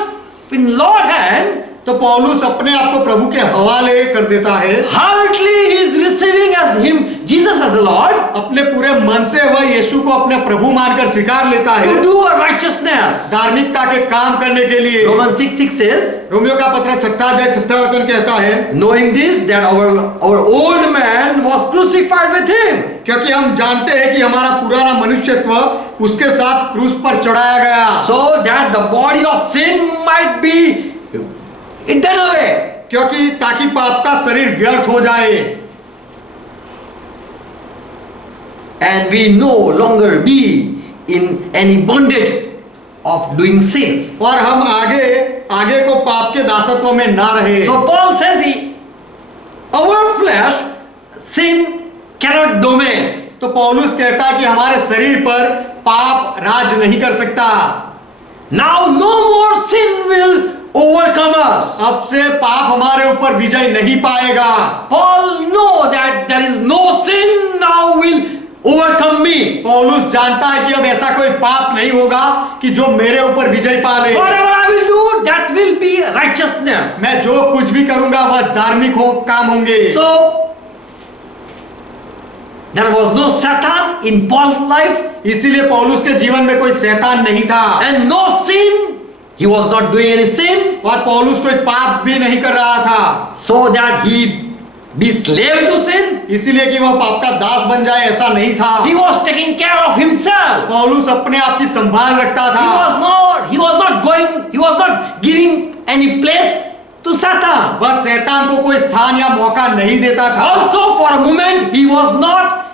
in Lord's hand. तो पौलुस अपने आप को प्रभु के हवाले कर देता है। Heartily he is receiving as him Jesus as a Lord. अपने पूरे मन से वह यीशु को अपने प्रभु मानकर स्वीकार लेता है To do a righteousness. धार्मिकता के काम करने के लिए। Romans 6:6 says, रोमियो का पत्र 6 वचन कहता है, knowing this that our old man was crucified with him. क्योंकि हम जानते हैं कि हमारा पुराना मनुष्यत्व उसके साथ क्रूस पर चढ़ाया गया, So that the body of sin might be eaten away. क्योंकि ताकि पाप का शरीर व्यर्थ हो जाए And we no longer be in any bondage of doing sin. और हम आगे को पाप के दासत्व में ना रहे। So Paul says our flesh sin cannot domain. तो पौलुस कहता है कि हमारे शरीर पर पाप राज नहीं कर सकता। Now no more sin will overcome us. अब से पाप हमारे ऊपर विजय नहीं पाएगा। Paul know that there is no sin now will overcome me. पौलुस जानता है कि अब ऐसा कोई पाप नहीं होगा कि जो मेरे ऊपर विजय पा ले। Whatever I will do, that will be righteousness. मैं जो कुछ भी करूंगा वह धार्मिक काम होंगे। So there was no Satan in Paul's life, इसीलिए पौलुस के जीवन में कोई शैतान नहीं था and no sin. He was not doing any sin, और पौलुस कोई पाप भी नहीं कर रहा था, so that he be slave to sin. इसीलिए कि वह पाप का दास बन जाए ऐसा नहीं था। He was taking care of himself. पौलुस अपने आप की संभाल रखता था। He was not giving any place to Satan. वह शैतान को कोई स्थान या मौका नहीं देता था। Also for a moment he was not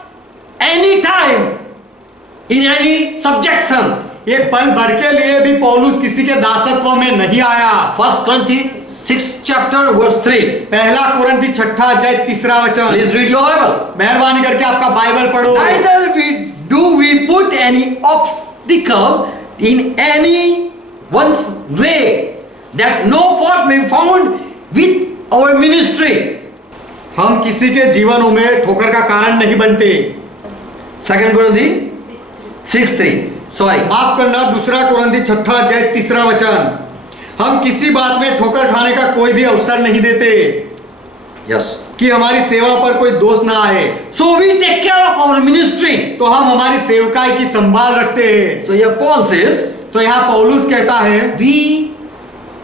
any time in any subjection. एक पल भर के लिए भी पौलुस किसी के दासत्व में नहीं आया। 1 Corinthians 6 chapter verse 3. पहला कुरिन्थी 6 अध्याय 3 वचन। Please read your Bible. मेहरबानी करके आपका बाइबल पढ़ो। Neither do we put any obstacle in anyone's way, that no fault may be found with our ministry. हम किसी के जीवनों में ठोकर का कारण नहीं बनते। 2 Corinthians 6:3. Sorry. माफ करना, 2 कुरिन्थी 6 अध्याय 3 वचन। हम किसी बात में ठोकर खाने का कोई भी अवसर नहीं देते Yes. कि हमारी सेवा पर कोई दोष ना आए। So we take care of our ministry. तो हम हमारी सेवकाई की संभाल रखते हैं। So here Paul says, तो यहाँ पौलुस कहता है we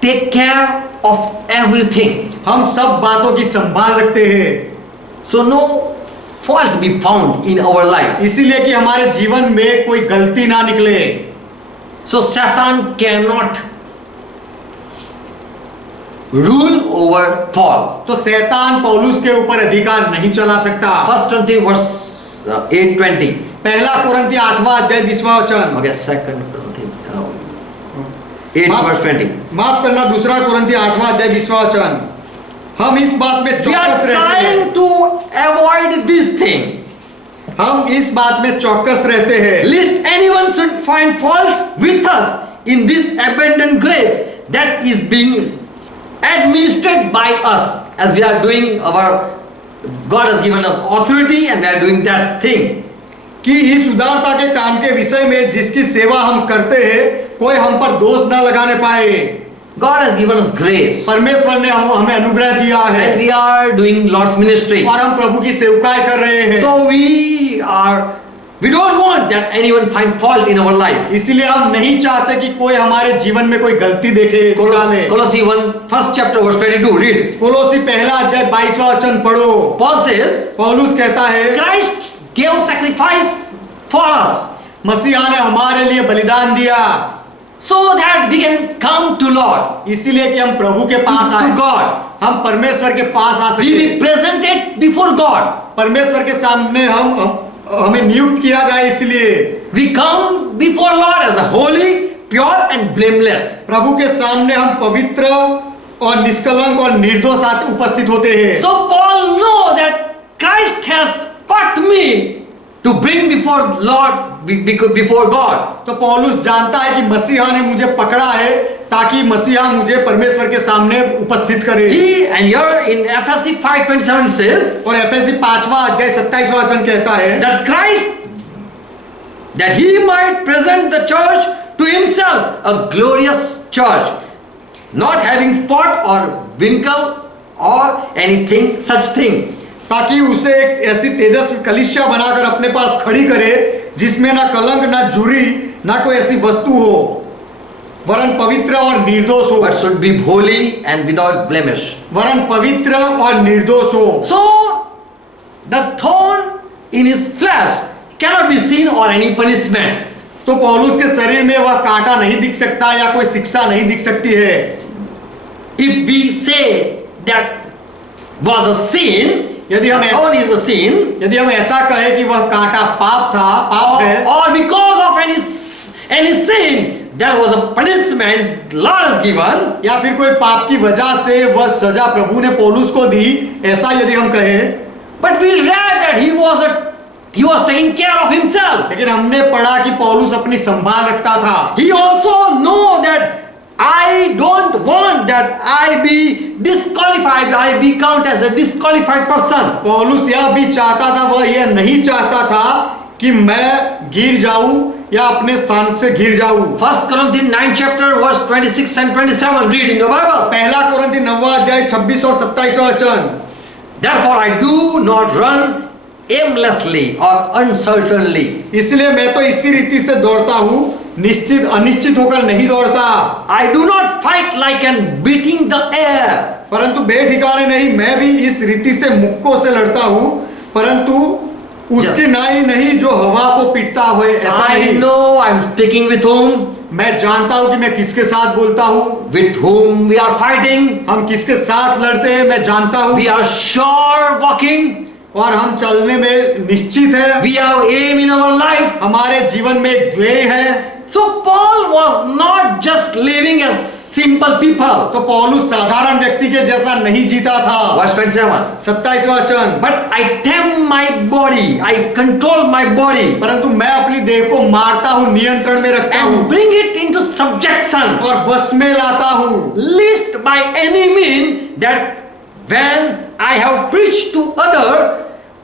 take care of everything. हम सब बातों की संभाल रखते हैं, So no fault be found in our life. इसीलिए कि हमारे जीवन में कोई गलती ना निकले। So Satan cannot rule over Paul. तो शैतान पौलुस के ऊपर अधिकार नहीं चला सकता। 1 Corinthians verse 8:20. पहला कुरिन्थी 8वां अध्याय 20वां वचन। Okay, 2 Corinthians 8 verse 20. माफ करना, 2 कुरिन्थी 8वां अध्याय 20वां वचन। हम इस बात में We are चौकस रहते हैं। trying to avoid this thing, हम इस बात में चौकस रहते हैं lest anyone should find fault with us in this abundant grace that is being administered by us, as we are doing God has given us authority and we are doing that thing. कि इस उदारता के काम के विषय में जिसकी सेवा हम करते हैं कोई हम पर दोष न लगाने पाए। God has given us grace परमेश्वर ने हमें अनुग्रह दिया है and we are doing Lord's ministry. और हम प्रभु की सेवकाई कर रहे हैं। So we don't want that anyone find fault in our life. इसलिए हम नहीं चाहते कि कोई हमारे जीवन में कोई गलती देखे निकाले। Colossae 1 chapter verse 22. Read. कोलोसी पहला अध्याय 22वां वचन पढ़ो। Paul says, पौलुस कहता है Christ gave sacrifice for us मसीहा ने हमारे लिए बलिदान दिया so that we can come to Lord, इसीलिए कि हम प्रभु के पास to आए, God. हम परमेश्वर के पास आ We सके, be presented before God. परमेश्वर के सामने हम हमें नियुक्त किया जाए। इसलिए We come before Lord as a holy, pure and blameless. प्रभु के सामने हम पवित्र और निष्कलंक और निर्दोष आते उपस्थित होते हैं। So Paul know that Christ has caught me to bring before Lord, before God. तो पौलुस जानता है कि मसीहा ने मुझे पकड़ा है ताकि मसीहा मुझे परमेश्वर के सामने उपस्थित करे। He, and here in Ephesians 5:27 says और एफएसी 5वां अध्याय 27वां वचन कहता है that Christ, that he might present the church to himself a glorious church, not having spot or wrinkle or anything such thing. ताकि उसे एक ऐसी तेजस्वी कलीसिया बनाकर अपने पास खड़ी करे जिसमें ना कलंक ना झुर्री ना कोई ऐसी वस्तु हो, वरन पवित्र और निर्दोष हो। But should be holy and without blemish. वरन पवित्र और निर्दोष हो। So the thorn in his flesh cannot be seen or any punishment. तो पौलुस के शरीर में वह कांटा नहीं दिख सकता या कोई शिक्षा नहीं दिख सकती है। If we say that was a sin, यदि हम thorn is a sin, यदि हम ऐसा कहें कि वह कांटा पाप था, पाप है, or because of any sin there was a punishment Lord has given, या फिर कोई पाप की वजह से वह सजा प्रभु ने पौलुस को दी, ऐसा यदि हम कहें, but we read that he was taking care of himself. लेकिन हमने पढ़ा कि पौलुस अपनी संभाल रखता था। He also know that I don't want that I be disqualified, I be count as a disqualified person. पौलुस यह भी चाहता था, वह यह नहीं चाहता था कि मैं गिर जाऊं या अपने स्थान से गिर जाऊं। 1 Corinthians 9 chapter verse 26 and 27 read in the Bible. पहला कोरिन्थी 9वां अध्याय 26 और 27वां वचन। Therefore I do not run aimlessly or uncertainly. इसलिए मैं तो इसी रीति से दौड़ता हूँ, निश्चित अनिश्चित होकर नहीं दौड़ता। I do not fight like an beating the air. परंतु बेठिकाने नहीं, मैं भी इस रीति से मुक्कों से लड़ता हूँ, परंतु उसकी नाई नहीं जो हवा को पीटता हो, ऐसा I नहीं। know I am speaking with whom, मैं जानता हूँ कि मैं किसके साथ बोलता हूँ, with whom we are fighting. हम किसके साथ लड़ते हैं मैं जानता हूँ, We are sure walking. और हम चलने में निश्चित है। We have aim in our life. हमारे जीवन में एक ध्येय है। So Paul was not just living as simple people. तो पौलुस साधारण व्यक्ति के जैसा नहीं जीता था। Verse 27. 27वां वचन। But I tame my body, I control my body, परंतु मैं अपनी देह को मारता हूँ, नियंत्रण में रखता हूँ and bring it into subjection, और वश में लाता हूँ, lest by any means that when I have preached to other,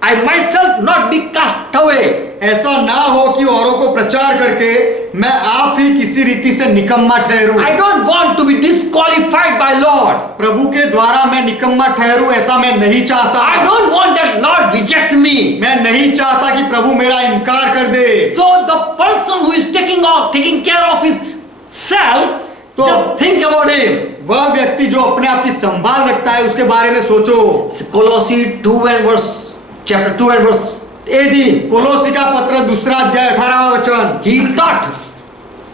I myself not be cast away. ऐसा ना हो कि औरों को प्रचार करके मैं आप ही किसी रीति से निकम्मा ठहरूं। I don't want to be disqualified by Lord. प्रभु के द्वारा मैं निकम्मा ठहरूं, ऐसा मैं नहीं चाहता। I don't want that Lord reject me. मैं नहीं चाहता कि प्रभु मेरा इनकार कर दे। So the person who is taking care of his self, तो just think about him. वह व्यक्ति जो अपने आप की संभाल रखता है उसके बारे में सोचो। Colossians 2 and verse chapter 2 and verse 18. कोलोसी का पत्र 2 अध्याय 18वां वचन। He taught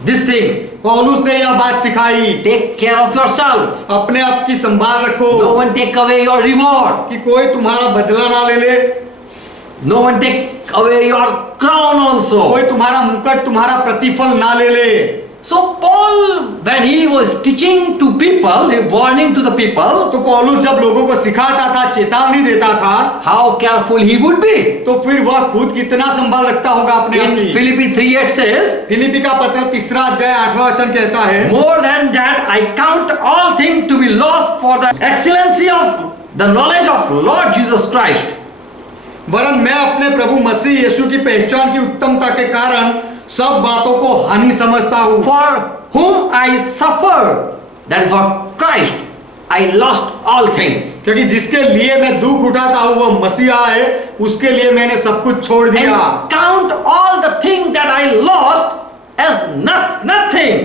this thing. पौलुस ने यह बात सिखाई, Take care of yourself. अपने आप की संभाल रखो, No one take away your reward. कि कोई तुम्हारा बदला ना ले ले, No one take away your crown also. कोई तुम्हारा मुकुट, तुम्हारा प्रतिफल ना ले ले। So Paul, when he was teaching to people, he warning to the people, तो पौलुस जब लोगों को सिखाता था, चेतावनी देता था, how careful he would be. तो फिर वह खुद कितना संभाल रखता होगा अपने आप In की। Philippi 3:8 says, फिलिप्पी का पत्र 3 अध्याय 8वां वचन कहता है, more than that I count all things to be lost for the excellency of the knowledge of Lord Jesus Christ. वरन मैं अपने प्रभु मसीह यीशु की पहचान की उत्तमता के कारण सब बातों को हानि समझता हूँ। For whom I suffer, that is for Christ, I lost all things. क्योंकि जिसके लिए मैं दुख उठाता हूँ वह मसीहा है, उसके लिए मैंने सब कुछ छोड़ दिया। And count all the things that I lost as nothing.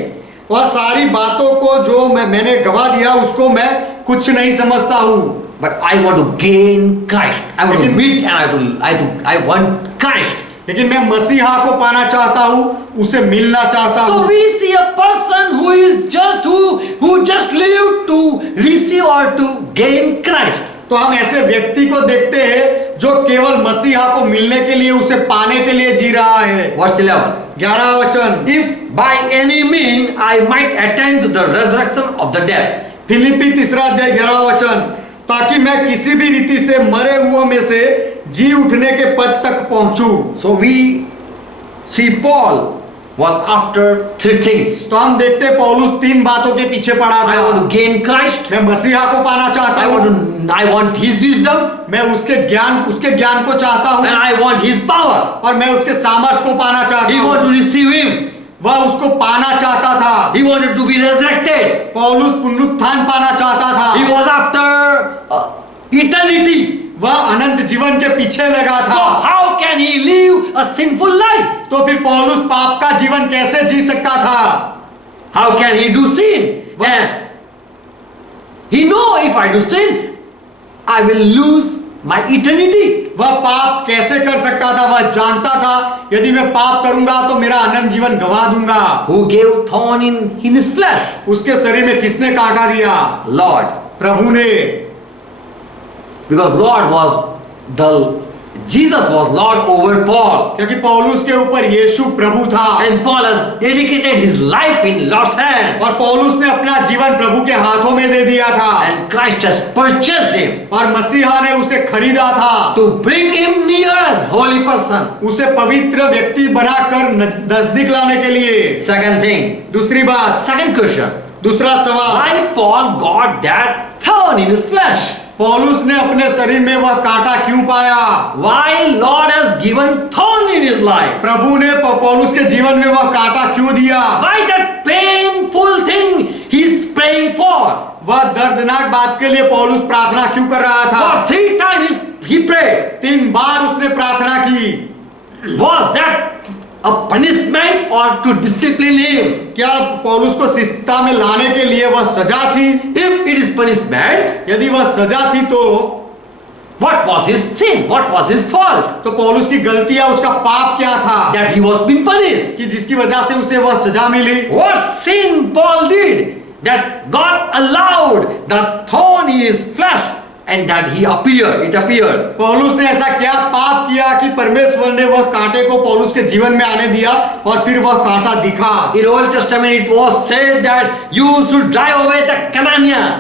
और सारी बातों को जो मैंने गवा दिया उसको मैं कुछ नहीं समझता हूँ। But I want to gain Christ. I want to meet and I want Christ. लेकिन मैं मसीहा को पाना चाहता हूँ, उसे मिलना चाहता हूँ। So we see a person who is just who just live to receive or to gain Christ. तो हम ऐसे व्यक्ति को देखते हैं जो केवल मसीहा को मिलने के लिए, उसे पाने के लिए जी रहा है। Verse 11. 11 वचन, If by any means I might attain to the resurrection of the dead. फिलिप्पी 3 अध्याय 11 वचन, ताकि मैं किसी भी रीति से मरे हुओं में से जी उठने के पद तक पहुंचूं। So we see Paul was after three things. तो हम देखते हैं पौलुस 3 बातों के पीछे पड़ा I था। want to gain Christ. मैं मसीहा को पाना चाहता हूँ, I want his wisdom, मैं उसके ज्ञान को चाहता हूँ, and I want his power. और मैं उसके सामर्थ को पाना चाहता He हूँ। want to receive him. वह उसको पाना चाहता था। He wanted to be resurrected. पौलुस पुनरुत्थान पाना चाहता था। He was after eternity. वह अनंत जीवन के पीछे लगा So था। how can he live a sinful life? तो फिर पौलुस पाप का जीवन कैसे जी सकता था? How can he do sin? And he know if I do sin, I will lose my eternity. वह पाप कैसे कर सकता था? वह जानता था यदि मैं पाप करूंगा तो मेरा अनंत जीवन गवा दूंगा। Who gave thorn in his flesh? उसके शरीर में किसने कांटा दिया? Lord. प्रभु ने। Because Jesus was Lord over Paul. क्योंकि पौलुस के ऊपर यीशु प्रभु था। And Paul has dedicated his life in Lord's hand. और पौलुस ने अपना जीवन प्रभु के हाथों में दे दिया था। And Christ has purchased him और मसीहा ने उसे खरीदा था। to bring him near as holy person. उसे पवित्र व्यक्ति बनाकर नजदीक लाने के लिए। Second thing. दूसरी बात, Second question. दूसरा सवाल, Why Paul got that thorn in his flesh? पौलुस ने अपने शरीर में वह कांटा क्यों पाया? Why Lord has given thorn in his life? प्रभु ने पौलुस के जीवन में वह कांटा क्यों दिया? Why that painful thing he's praying for? वह दर्दनाक बात के लिए पौलुस प्रार्थना क्यों कर रहा था? For 3 times he prayed. 3 बार उसने प्रार्थना की। Was that a punishment or to discipline him? क्या पौलुस को शिष्टता में लाने के लिए वह सजा थी? If it is punishment, यदि वह सजा थी तो what was his sin? What was his fault? तो पौलुस की गलती या उसका पाप क्या था That he was being punished. कि जिसकी वजह से उसे वह सजा मिली? What sin Paul did? That God allowed the thorn in his flesh and that he appeared. It appeared. पौलुस ने ऐसा क्या पाप किया कि परमेश्वर ने वह कांटे को पौलुस के जीवन में आने दिया और फिर वह कांटा दिखा? In Old Testament it was said that you should drive away the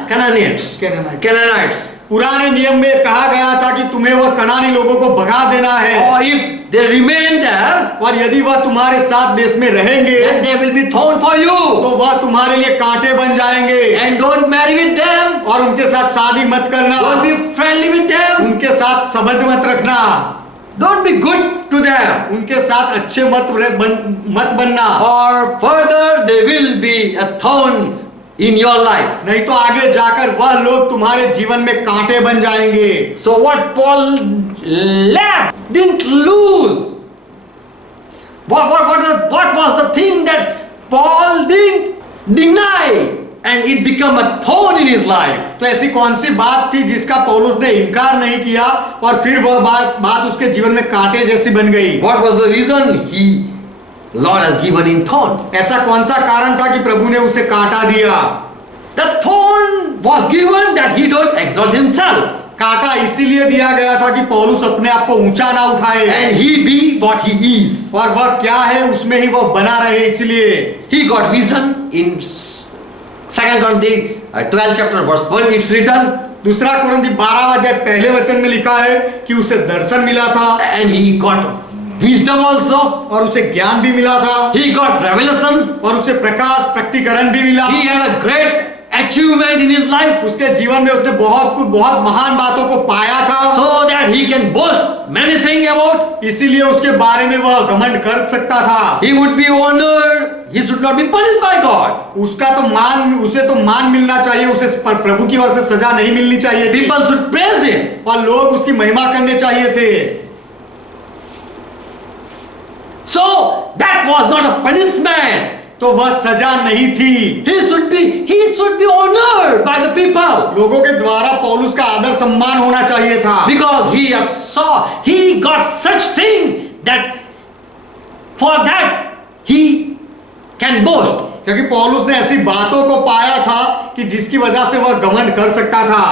Canaanites. पुराने नियम में कहा गया था कि तुम्हें वह कनानी लोगों को भगा देना है। Or if they remain there, और यदि वह तुम्हारे साथ देश में रहेंगे then they will be thorn for you. तो वह तुम्हारे लिए कांटे बन जाएंगे। And don't marry with them. और उनके साथ शादी मत करना, Don't be friendly with them. उनके साथ संबंध मत रखना, Don't be good to them. उनके साथ अच्छे मत बनना, Or further they will be a thorn in your life. नहीं तो आगे जाकर वह लोग तुम्हारे जीवन में कांटे बन जाएंगे। So what Paul left didn't lose. What was the thing that Paul didn't deny and it became a thorn in his life? तो ऐसी कौन सी बात थी जिसका पौलुस ने इनकार नहीं किया और फिर वह बात उसके जीवन में कांटे जैसी बन गई? What was the reason Lord has given him thorn? ऐसा कौन सा कारण था कि प्रभु ने उसे कांटा दिया? The thorn was given that he don't exalt himself. कांटा इसीलिए दिया गया था कि पौलुस अपने आप को ऊंचा ना उठाए And he be what he is. और वह क्या है उसमें ही वह बना रहे, इसलिए He got vision in 2 Corinthians 12 chapter verse 1 it's written. दूसरा कुरिन्थी 12 अध्याय पहले वचन में लिखा है कि उसे दर्शन मिला था And he got wisdom also. और उसे ज्ञान भी मिला था He got revelation. और उसे प्रकाश प्रकटीकरण भी मिला। He had a great achievement in his life. उसके जीवन में उसने बहुत महान बातों को पाया था, So that he can boast many things about. इसीलिए उसके बारे में वह घमंड कर सकता था। He would be honored. He should not be punished by God. उसे तो मान मिलना चाहिए, उसे प्रभु की ओर से सजा नहीं मिलनी चाहिए थी। People should praise him. और लोग उसकी महिमा करने चाहिए थे। So that was not a punishment. तो वह सजा नहीं थी। He should be honored by the people. लोगों के द्वारा पौलुस का आदर सम्मान होना चाहिए था। Because he got such thing that for that he can boast. क्योंकि पौलुस ने ऐसी बातों को पाया था कि जिसकी वजह से वह घमंड कर सकता था।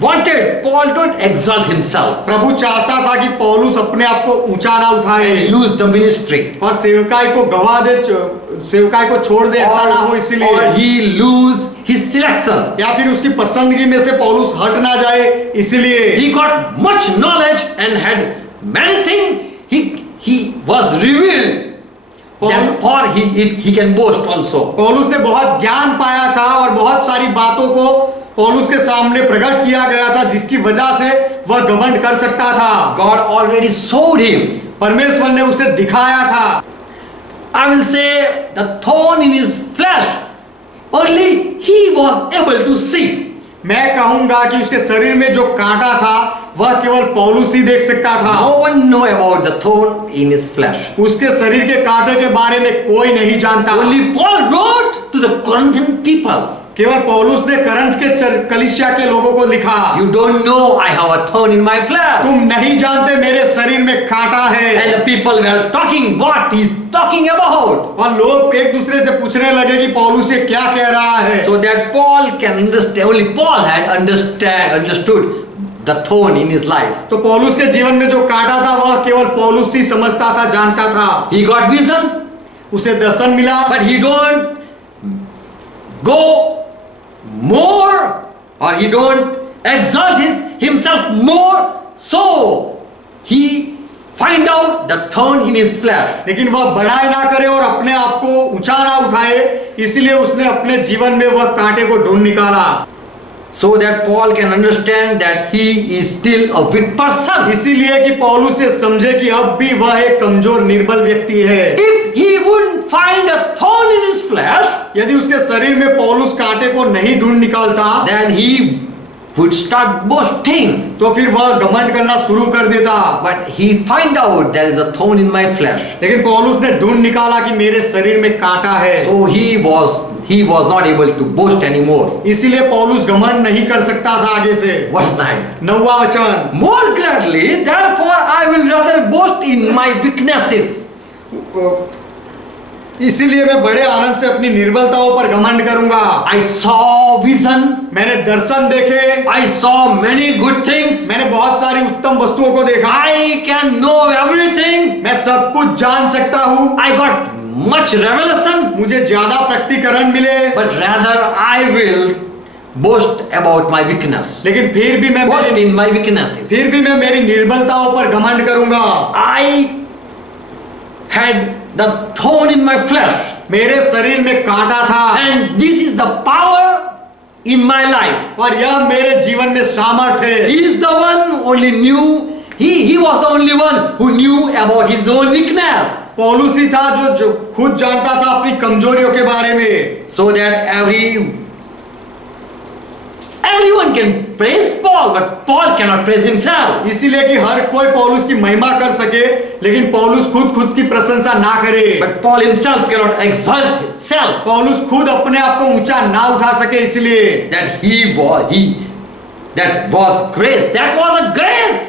wanted Paul to exalt himself प्रभु चाहता था कि पौलुस अपने आप को ऊंचा ना उठाए and lose the ministry, और सेवकाई को गवा दे, सेवकाई को छोड़ दे, ऐसा ना हो or इसीलिए, he lose his selection. या फिर उसकी पसंदगी में से पौलुस हट ना जाए इसीलिए। He got much knowledge and had many things he was revealed. Therefore he can boast also. पौलुस ने बहुत ज्ञान पाया था और बहुत सारी बातों को पौलुस के सामने प्रकट किया गया था जिसकी वजह से वह घमंड कर सकता था। God already showed him. परमेश्वर ने उसे दिखाया था। I will say the thorn in his flesh, only he was able to see. मैं कहूंगा कि उसके शरीर में जो कांटा था वह केवल पौलुस ही देख सकता था। No one know about the thorn in his flesh. उसके शरीर के कांटे के बारे में कोई नहीं जानता। Only Paul wrote to the Corinthian people. केवल पौलुस ने करंथ के कलीसिया के लोगों को लिखा, You don't know I have a thorn in my flesh. तुम नहीं जानते मेरे शरीर में कांटा है। And the people were talking what he's talking about. और लोग एक दूसरे से पूछने लगे कि पौलुस ये क्या कह रहा है। So that Paul can understand, only Paul had understood the thorn in his life. तो पौलुस के जीवन में जो कांटा था वह केवल पौलुस ही समझता था, जानता था। He got vision, उसे दर्शन मिला, but he don't go more, or he don't exalt himself more, so he find out the thorn in his flesh. लेकिन वह बढ़ाई ना करे और अपने आप को ऊंचा ना उठाए, इसलिए उसने अपने जीवन में वह कांटे को ढूंढ निकाला। So that Paul can understand that he is still a weak person. इसीलिए कि पौलुस से समझे कि अब भी वह एक कमजोर निर्बल व्यक्ति है। If he wouldn't find a thorn in his flesh, यदि उसके शरीर में पौलुस कांटे को नहीं ढूंढ निकालता, then he would start boasting. तो फिर वह घमंड करना शुरू कर देता। But he find out there is a thorn in my flesh. लेकिन पौलुस ने ढूंढ निकाला कि मेरे शरीर में कांटा है। So he was not able to boast anymore. इसीलिए पौलुस घमंड नहीं कर सकता था आगे से। Verse 9. 9वां वचन, More gladly, therefore I will rather boast in my weaknesses. इसीलिए मैं बड़े आनंद से अपनी निर्बलताओं पर घमंड करूंगा। I saw vision. मैंने दर्शन देखे, I saw many good things. मैंने बहुत सारी उत्तम वस्तुओं को देखा, I can know everything. मैं सब कुछ जान सकता हूँ, I got much revelation. मुझे ज्यादा प्रकटीकरण मिले, But rather I will boast about my weakness. लेकिन Boast in my weaknesses. फिर भी मैं मेरी निर्बलताओं पर घमंड करूंगा। I had the thorn in my flesh. मेरे शरीर में कांटा था, And this is the power in my life. और यह मेरे जीवन में सामर्थ्य है। He is the one only knew. He was the only one who knew about his own weakness. पौलुस ही था जो खुद जानता था अपनी कमजोरियों के बारे में। So that everyone can praise Paul, but Paul cannot praise himself. इसीलिए कि हर कोई पौलुस की महिमा कर सके, लेकिन पौलुस खुद की प्रशंसा ना करे। But Paul himself cannot exalt himself. पौलुस खुद अपने आप को ऊंचा ना उठा सके, इसलिए that was grace. That was a grace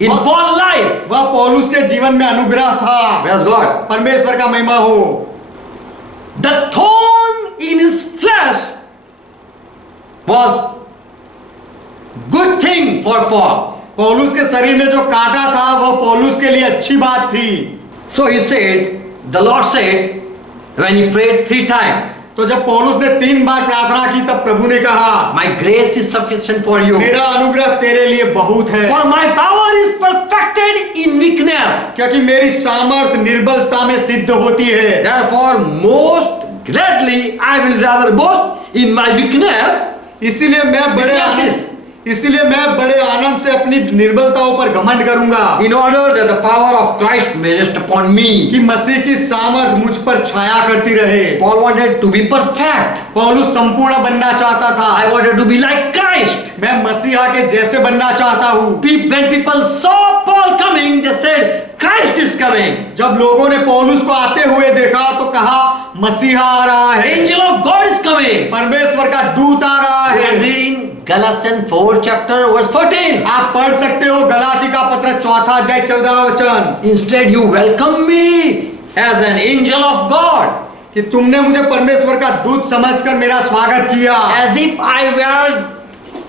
in Paul's life. वह पौलुस के जीवन में अनुग्रह था। Praise God. परमेश्वर का महिमा हो। The thorn in his flesh was good thing for Paul. पौलुस के शरीर में जो कांटा था वह पौलुस के लिए अच्छी बात थी। So he said, the Lord said, when he prayed 3 times, तो जब पौलुस ने 3 बार प्रार्थना की तब प्रभु ने कहा, my grace is sufficient for you. मेरा अनुग्रह तेरे लिए बहुत है, For my power is perfected in weakness. क्योंकि मेरी सामर्थ निर्बलता में सिद्ध होती है। Therefore, most gladly I will rather boast in my weakness. इसीलिए मैं बड़े आनंद से अपनी निर्बलताओं पर घमंड करूंगा, In order that the power of Christ may rest upon me. कि मसीह की सामर्थ मुझ पर छाया करती रहे। Paul wanted to be perfect. पौलुस संपूर्ण बनना चाहता था। I wanted to be like Christ. मैं मसीहा के जैसे बनना चाहता हूँ। When people saw Paul coming, they said, Christ is coming. जब लोगों ने पौलुस को आते हुए देखा तो कहा, मसीहा आ रहा है, Angel of God is coming. परमेश्वर का दूत आ रहा We are है। reading Galatians 4 chapter verse 14. आप पढ़ सकते हो गलाती का पत्र 4 अध्याय 14 वचन। Instead you welcome me as an angel of God. कि तुमने मुझे परमेश्वर का दूत समझकर मेरा स्वागत किया, As if I were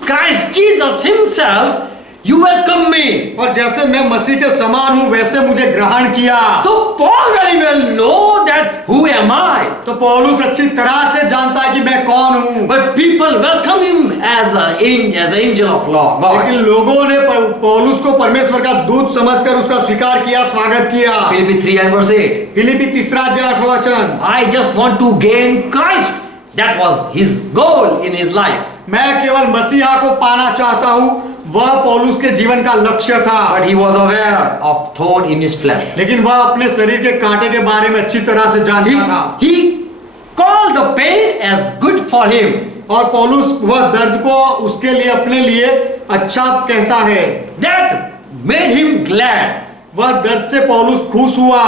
Christ Jesus himself, you welcome me. और जैसे मैं मसीह के समान हूं वैसे मुझे ग्रहण किया। So Paul very well know that who am I. तो पौलुस अच्छी तरह से जानता है कि मैं कौन हूं। But people welcome him as an angel of God. लेकिन लोगों ने पौलुस को परमेश्वर का दूत समझकर उसका स्वीकार किया, स्वागत किया। Philippi 3 and verse 8. Philippi 3:8 I just want to gain Christ. That was his goal in his life. मैं केवल मसीहा को पाना चाहता हूं, वह पौलुस के जीवन का लक्ष्य था। But he was aware of thorn in his flesh. लेकिन वह अपने शरीर के कांटे के बारे में अच्छी तरह से जानता था। He called the pain as good for him. और पौलुस वह दर्द को उसके लिए, अपने लिए अच्छा कहता है। That made him glad. वह दर्द से पौलुस खुश हुआ।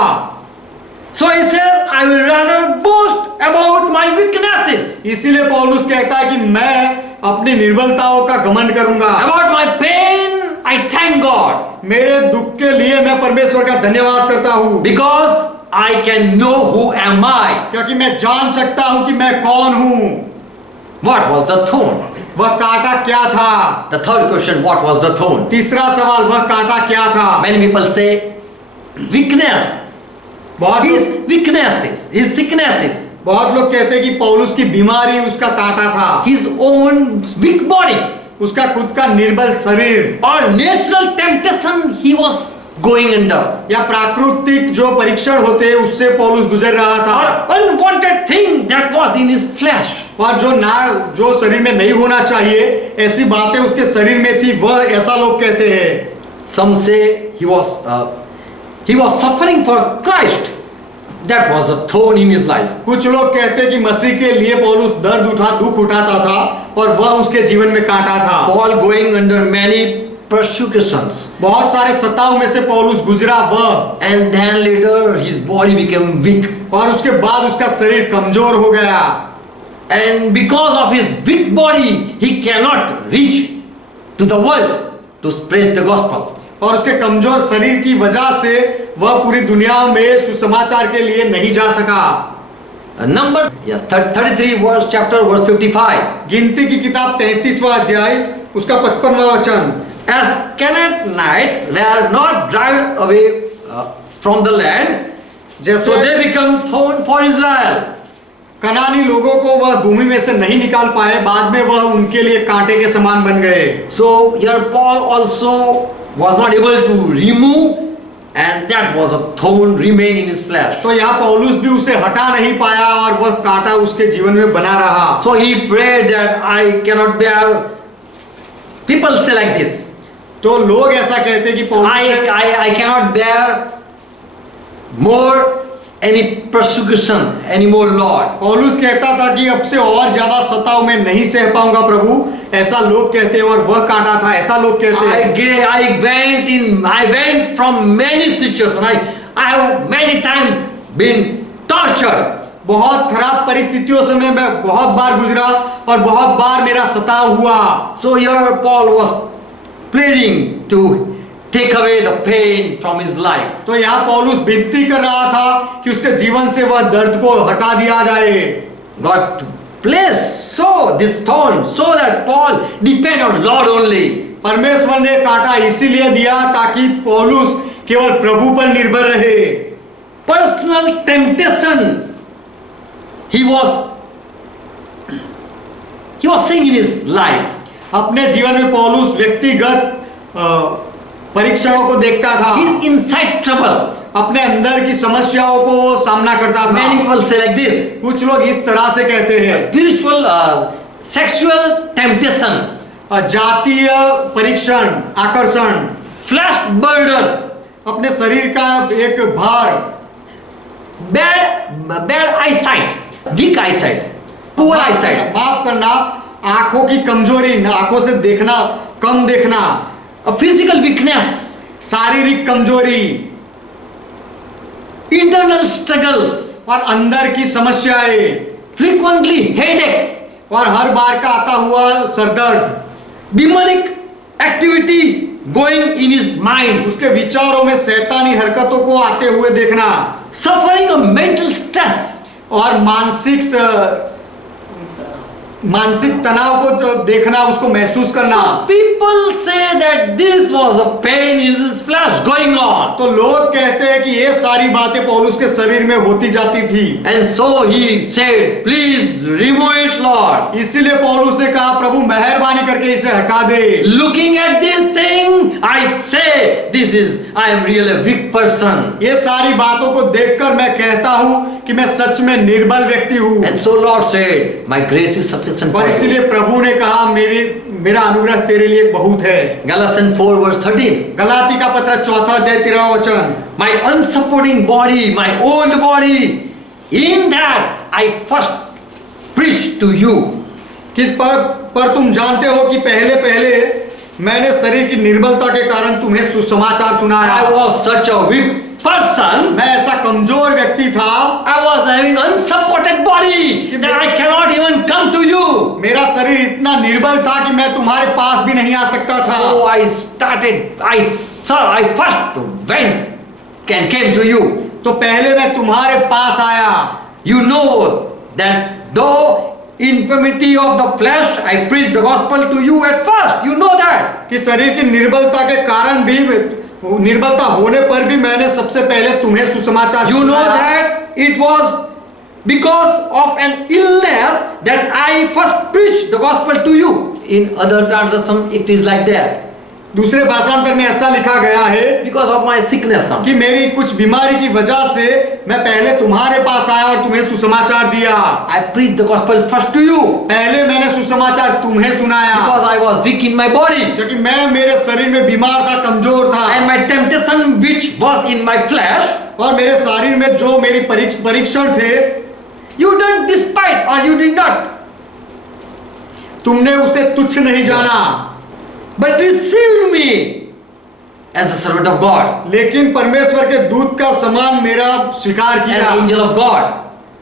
So he says, I will rather boast about my weaknesses, इसीलिए पौलुस कहता है कि मैं अपनी निर्बलताओं का घमंड करूंगा। about my pain. I thank God मेरे दुख के लिए मैं परमेश्वर का धन्यवाद करता हूँ, because I can know who am I. क्योंकि मैं जान सकता हूँ कि मैं कौन हूँ। What was the thorn? वह कांटा क्या था? The third question, what was the thorn? तीसरा सवाल, वह कांटा क्या था? Many people say weakness. His weaknesses, his sicknesses, बहुत लोग कहते हैं कि पौलुस की बीमारी उसका कांटा था, his own weak body, उसका खुद का निर्बल शरीर, or natural temptation he was going under, या प्राकृतिक जो परीक्षण होते हैं उससे पौलुस गुजर रहा था, or unwanted thing that was in his flesh. और जो शरीर में नहीं होना चाहिए ऐसी बातें उसके शरीर में थी, वह ऐसा लोग कहते हैं। Some say he was suffering for Christ. That was a thorn in his life. कुछ लोग कहते हैं कि मसीह के लिए पौलुस दुख उठाता था और वह उसके जीवन में कांटा था। Paul going under many persecutions. बहुत सारे सताव में से पौलुस गुजरा वह, And then later his body became weak. और उसके बाद उसका शरीर कमजोर हो गया। And because of his weak body, he cannot reach to the world to spread the gospel. और उसके कमजोर शरीर की वजह से वह पूरी दुनिया में सुसमाचार के लिए नहीं जा सका। Number 33 verse chapter verse 55. गिनती की किताब 33वां अध्याय उसका 55वां वचन। As Canaanites were not driven away from the land, जैसे so they become thorn for Israel. कनानी लोगों को वह भूमि में से नहीं निकाल पाए, बाद में वह उनके लिए कांटे के समान बन गए। So here Paul also was not able to remove, and that was a thorn remain in his flesh. तो यहाँ पौलुस भी उसे हटा नहीं पाया और वह कांटा उसके जीवन में बना रहा। So he prayed that I cannot bear. People say like this. तो लोग ऐसा कहते हैं कि पौलुस I cannot bear more any persecution anymore, Lord. पौलुस कहता था कि अब से और ज्यादा सताव मैं नहीं सह पाऊंगा प्रभु, ऐसा लोग कहते हैं। और वह कांटा था, ऐसा लोग कहते हैं। I went from many situations. I have many times been tortured. बहुत खराब परिस्थितियों से मैं बहुत बार गुजरा और बहुत बार मेरा सताव हुआ। So here Paul was pleading to take away the pain from his life. तो यहाँ पौलुस विनती कर रहा था कि उसके जीवन से वह दर्द को हटा दिया जाए। God placed so this thorn so that Paul depend on Lord only. परमेश्वर ने कांटा इसीलिए दिया ताकि पौलुस केवल प्रभु पर निर्भर रहे। Personal temptation he was seeing in his life. अपने जीवन में पौलुस व्यक्तिगत परीक्षणों को देखता था। He is inside trouble. अपने अंदर की समस्याओं को वो सामना करता था। Many people say like this. कुछ लोग इस तरह से कहते हैं। Spiritual, sexual temptation. जातीय परीक्षण, आकर्षण। Flesh burden. अपने शरीर का एक भार। Bad eyesight. Weak eyesight. Poor eyesight. माफ करना, आंखों की कमजोरी, आंखों से देखना, कम देखना। A physical weakness. शारीरिक कमजोरी। Internal struggles. और अंदर की समस्याएं। Frequently headache. और हर बार का आता हुआ सरदर्द। Demonic activity going in his mind. उसके विचारों में शैतानी हरकतों को आते हुए देखना। Suffering a mental stress. और मानसिक मानसिक तनाव को जो देखना, उसको महसूस करना। People say that this was a pain in his flesh going on. तो लोग कहते हैं कि ये सारी बातें पौलुस के शरीर में होती जाती थी। And so he said, please remove it, Lord. इसीलिए पौलुस ने कहा, प्रभु मेहरबानी करके इसे हटा दे। Looking at this thing, I say, I am really a weak person. ये सारी बातों को देखकर मैं कहता हूँ कि मैं सच में निर्बल व्यक्ति हूँ। And so Lord said, my grace is sufficient for और you. इसीलिए प्रभु ने कहा, मेरा अनुग्रह तेरे लिए बहुत है। Galatians 4 verse 13. गलाती का पत्र 4:13 My unsupporting body, my old body, in that I first preached to you. कि पर तुम जानते हो कि पहले मैंने शरीर की निर्बलता के कारण तुम्हें सुसमाचार सुनाया। I was such a weak person. मैं ऐसा कमजोर व्यक्ति था। I was having unsupported body that I cannot even come to you. मेरा शरीर इतना निर्बल था कि मैं तुम्हारे पास भी नहीं आ सकता था। So I first went and came to you. तो पहले मैं तुम्हारे पास आया। You know that though infirmity of the flesh, I preached the gospel to you at first. You know that. कि शरीर की निर्बलता के कारण भी, निर्बलता होने पर भी मैंने सबसे पहले तुम्हें सुसमाचार You know सुनाया। that it was because of an illness that I first preached the gospel to you. In other translation, it is like that. दूसरे भाषांतर में ऐसा लिखा गया है Because of my sickness. कि मेरी कुछ बीमारी की वजह से मैं पहले तुम्हारे पास आया और तुम्हें सुसमाचार दिया। I preached the gospel first to you. पहले मैंने सुसमाचार तुम्हें सुनाया। Because I was weak in my body. क्योंकि मैं मेरे शरीर में बीमार था, कमजोर था। And my temptation which was in my flesh. और मेरे शरीर में जो मेरी परीक्षण थे, You didn't despite or you did not. तुमने उसे तुच्छ नहीं जाना। But received me as a servant of God. लेकिन परमेश्वर के दूत का समान मेरा स्वीकार As किया। an angel of God.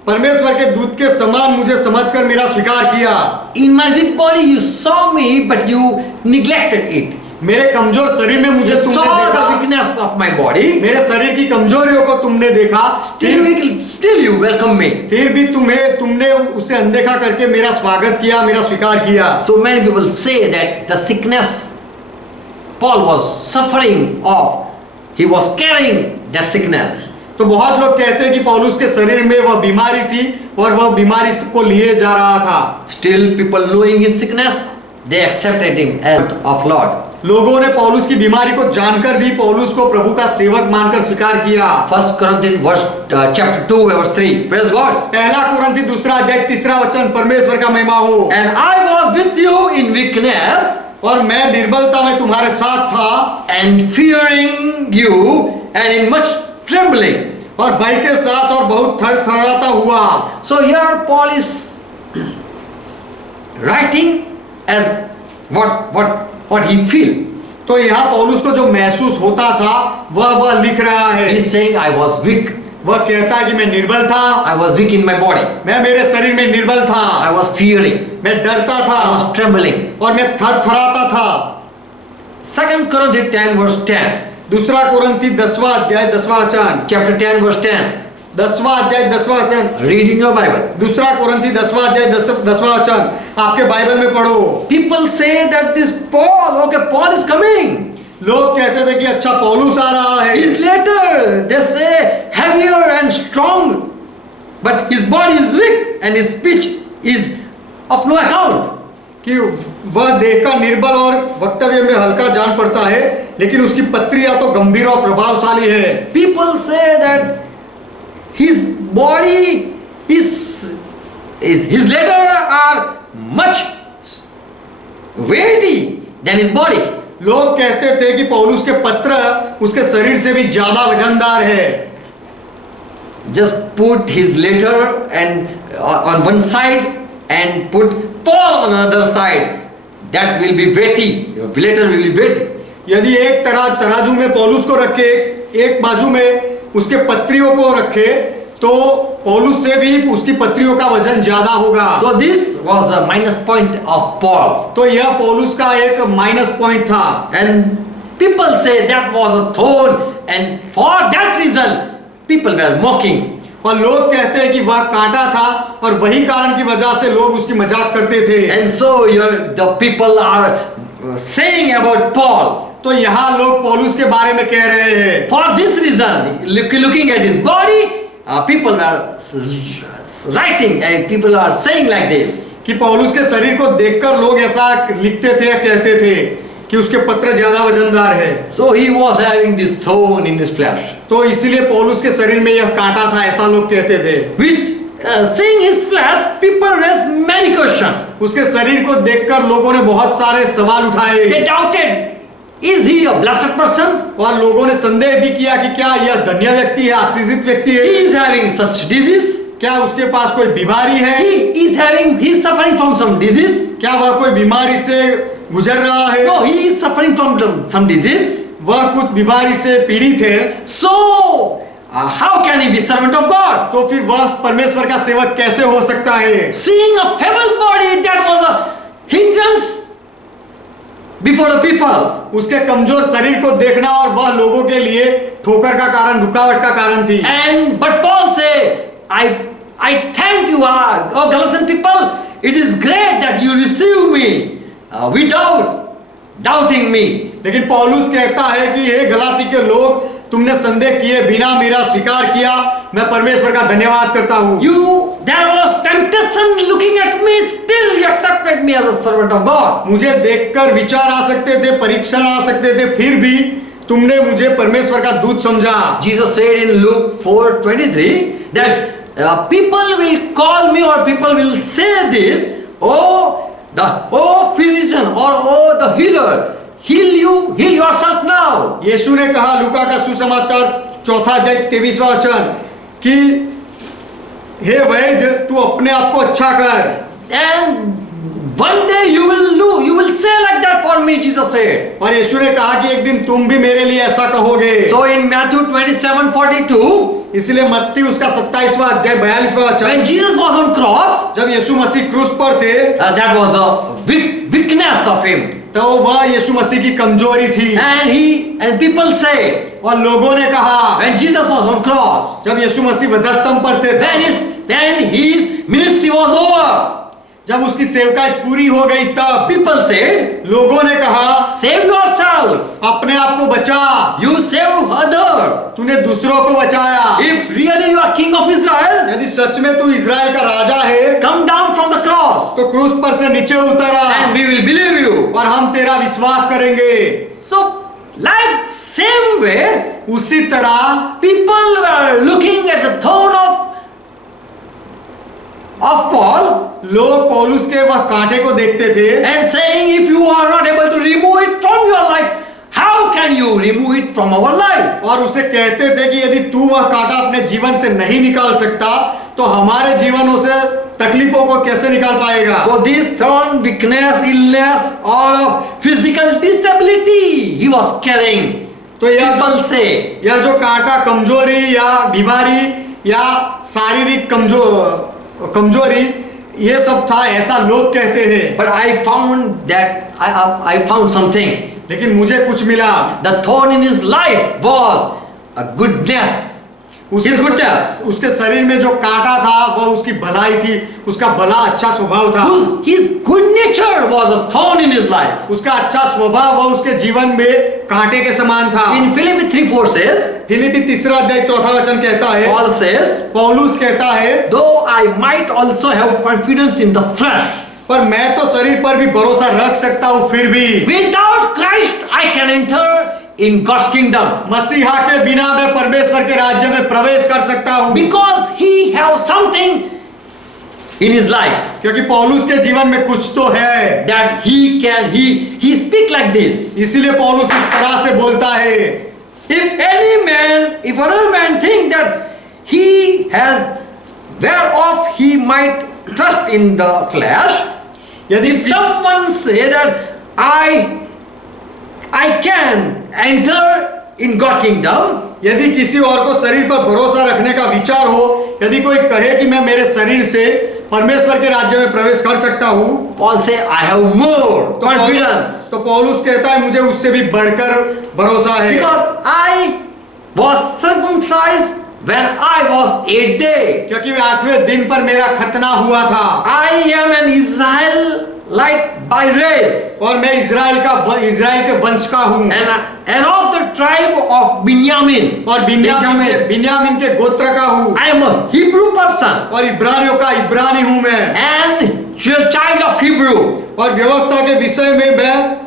परमेश्वर के दूत के समान मुझे समझकर मेरा स्वीकार किया। In my weak body you saw me but you neglected it. मेरे कमजोर शरीर में मुझे तुमने Saw the देखा। weakness of my body. मेरे शरीर की कमजोरियों को तुमने देखा। Still you welcome me. फिर भी तुमने उसे अनदेखा करके मेरा स्वागत किया, मेरा स्वीकार किया। So many people say that the sickness Paul was suffering of, he was carrying that sickness. तो बहुत लोग कहते हैं कि पौलुस के शरीर में वह बीमारी थी और वह बीमारी को लिए जा रहा था। Still people knowing his sickness, they accepted him as of Lord. लोगों ने पौलुस की बीमारी को जानकर भी पौलुस को प्रभु का सेवक मानकर स्वीकार किया। 1 Corinthians chapter 2 verse 3. Praise God. पहला कुरिन्थी 2:3 परमेश्वर का महिमा हो। And I was with you in weakness और मैं निर्बलता में तुम्हारे साथ था and fearing you and in much trembling. और भय के साथ और बहुत थरथराता हुआ। So here Paul is writing as what he feel. तो यहाँ पौलुस को जो महसूस होता था वह लिख रहा है। He is saying I was weak. वह कहता है कि मैं निर्बल था। I was weak in my body. मैं मेरे शरीर में निर्बल था। I was fearing. मैं डरता था। I was trembling. और मैं थरथराता था। 2 Corinthians 10 verse 10. दूसरा कुरिन्थी 10:10 Chapter 10 verse 10. 10:10 Read in your Bible. दूसरा कुरिन्थी 10:10 आपके बाइबल में पढ़ो। People say that this Paul is coming. लोग कहते थे कि अच्छा पौलुस आ रहा है। His letter, they say, heavier and strong, but his body is weak and his speech is of no account. कि वह देह का निर्बल और वक्तव्य में हल्का जान पड़ता है, लेकिन उसकी पत्रियां तो गंभीर और प्रभावशाली है। People say that his body is his letter are much weighty than his body. लोग कहते थे कि पौलुस के पत्र उसके शरीर से भी ज्यादा वजनदार है। Just put his letter and on one side and put Paul on another side. That will be weighty. Your letter will be weighty. यदि एक तराजू में पौलुस को रखे, एक बाजू में उसके पत्रियों को रखे, तो पौलुस से भी उसकी पत्रियों का वजन ज्यादा होगा। So this was a minus point of Paul. तो यह पौलुस का एक माइनस पॉइंट था। And people say that was a thorn, and for that reason people were mocking. और लोग कहते हैं कि वह कांटा था और वही कारण की वजह से लोग उसकी मजाक करते थे। And so the people are saying about Paul. तो यहाँ लोग पौलुस के बारे में कह रहे हैं। For this reason, looking at his body, people are writing and people are saying like this. कि पौलुस के शरीर को देखकर लोग ऐसा लिखते थे या कहते थे कि उसके पत्र ज्यादा वजनदार है। So he was having this thorn in his flesh. तो इसीलिए पौलुस के शरीर में यह कांटा था, ऐसा लोग कहते थे। Which seeing his flesh, people raised many questions. उसके शरीर को देखकर लोगों ने बहुत सारे सवाल उठाए। They doubted, is he a blessed person? और लोगों ने संदेह भी किया कि क्या यह धन्य व्यक्ति है, आशीषित व्यक्ति He है, is having such disease. क्या उसके पास कोई बीमारी है, He is suffering from some disease. क्या वह कोई बीमारी से गुजर रहा है, No, he is suffering from some disease. वह कुछ बीमारी से पीड़ित है। So, how can he be servant of God? तो फिर वह परमेश्वर का सेवक कैसे हो सकता है? Seeing a feeble body, that was a hindrance before the people. उसके कमजोर शरीर को देखना और वह लोगों के लिए ठोकर का कारण, रुकावट का कारण थी। And but Paul say, I thank you, oh Galatian people. It is great that you receive me without doubting me. लेकिन पौलुस कहता है कि हे गलाती के लोग, तुमने संदेह किए बिना मेरा स्वीकार किया, मैं परमेश्वर का धन्यवाद करता हूँ। There was temptation looking at me, still you accepted me as a servant of God. मुझे देखकर विचार आ सकते थे, परीक्षण आ सकते थे, फिर भी तुमने मुझे परमेश्वर का दूत समझा। Jesus said in Luke 4:23 that people will call me or people will say this, oh physician or oh the healer, heal yourself now. यीशु ने कहा लूका का सुसमाचार 4:23 वचन कि हे वैद्य, तू अपने आप को अच्छा कर। And one day you will say like that for me, Jesus said. और यीशु ने कहा कि एक दिन तुम भी मेरे लिए ऐसा कहोगे। So in Matthew 27:42, इसलिए मत्ती उसका 27वां अध्याय 42वां वचन, when Jesus was on cross, जब यीशु मसीह क्रूस पर थे, that was a weakness of him. तो वह यीशु मसीह की कमजोरी थी। And people say, और लोगों ने कहा when Jesus was on cross, जब यीशु मसीह वधस्तंभ पर थे, then his ministry was over. जब उसकी सेवकाई पूरी हो गई, तब People said, लोगों ने कहा save yourself. अपने आप को बचा, You save other. तूने दूसरों को बचाया। If really you are king of Israel, यदि सच में तू इजराइल का राजा है, come down from the cross तो क्रूस पर से नीचे उतर आ and we will believe you. और हम तेरा विश्वास करेंगे। So, like same way, उसी तरह people were looking at the thorn of Paul लोग पौलुस के वह कांटे को देखते थे and saying, if you are not able to remove it from your life, how can you remove it from our life? और उसे कहते थे कि यदि तू वह कांटा अपने जीवन से नहीं निकाल सकता, तो हमारे जीवनों से तकलीफों को कैसे निकाल पाएगा? So this thorn, weakness, illness, all of physical disability he was carrying. तो People say, यह जो कांटा कमजोरी या बीमारी या शारीरिक कमजोरी ये सब था, ऐसा लोग कहते हैं। but I found that I found something. लेकिन मुझे कुछ मिला। The thorn in his life was a goodness. His goodness. उसके शरीर में जो कांटा था वह उसकी भलाई थी, उसका भला अच्छा स्वभाव था। His good nature was a thorn in his life. उसका अच्छा स्वभाव वह उसके जीवन में कांटे के समान था। In Philippians 3:4 says, फिलिप्पी 3 अध्याय 4 वचन कहता है, Paul says, पौलुस कहता है, though I might also have confidence in the flesh, पर मैं तो शरीर पर भी भरोसा रख सकता हूँ, फिर भी without Christ I can enter in God's kingdom. मसीहा के बिना मैं परमेश्वर के राज्य में प्रवेश कर सकता हूँ, Because he have something in his life क्योंकि पौलुस के जीवन में कुछ तो है। that he speak like this. इसीलिए पौलुस इस तरह से बोलता है, If other man think that he has whereof he might trust in the flesh, यदि if someone say that I can enter in God kingdom, यदि किसी और को शरीर पर भरोसा रखने का विचार हो, यदि कोई कहे कि मैं मेरे शरीर से परमेश्वर के राज्य में प्रवेश कर सकता हूँ, Paul say I have more confidence तो पौलुस कहता है मुझे उससे भी बढ़कर भरोसा है, because I was circumcised when I was 8 day. क्योंकि 8वें दिन पर मेरा खतना हुआ था। I am an Israelite by race. और मैं इज़राइल के वंश का हूँ। And of the tribe of Benjamin. और बिन्यामीन के गोत्र का हूँ। I am a Hebrew person. और इब्रानियों का इब्रानी हूँ मैं। And child of Hebrew. और व्यवस्था के विषय में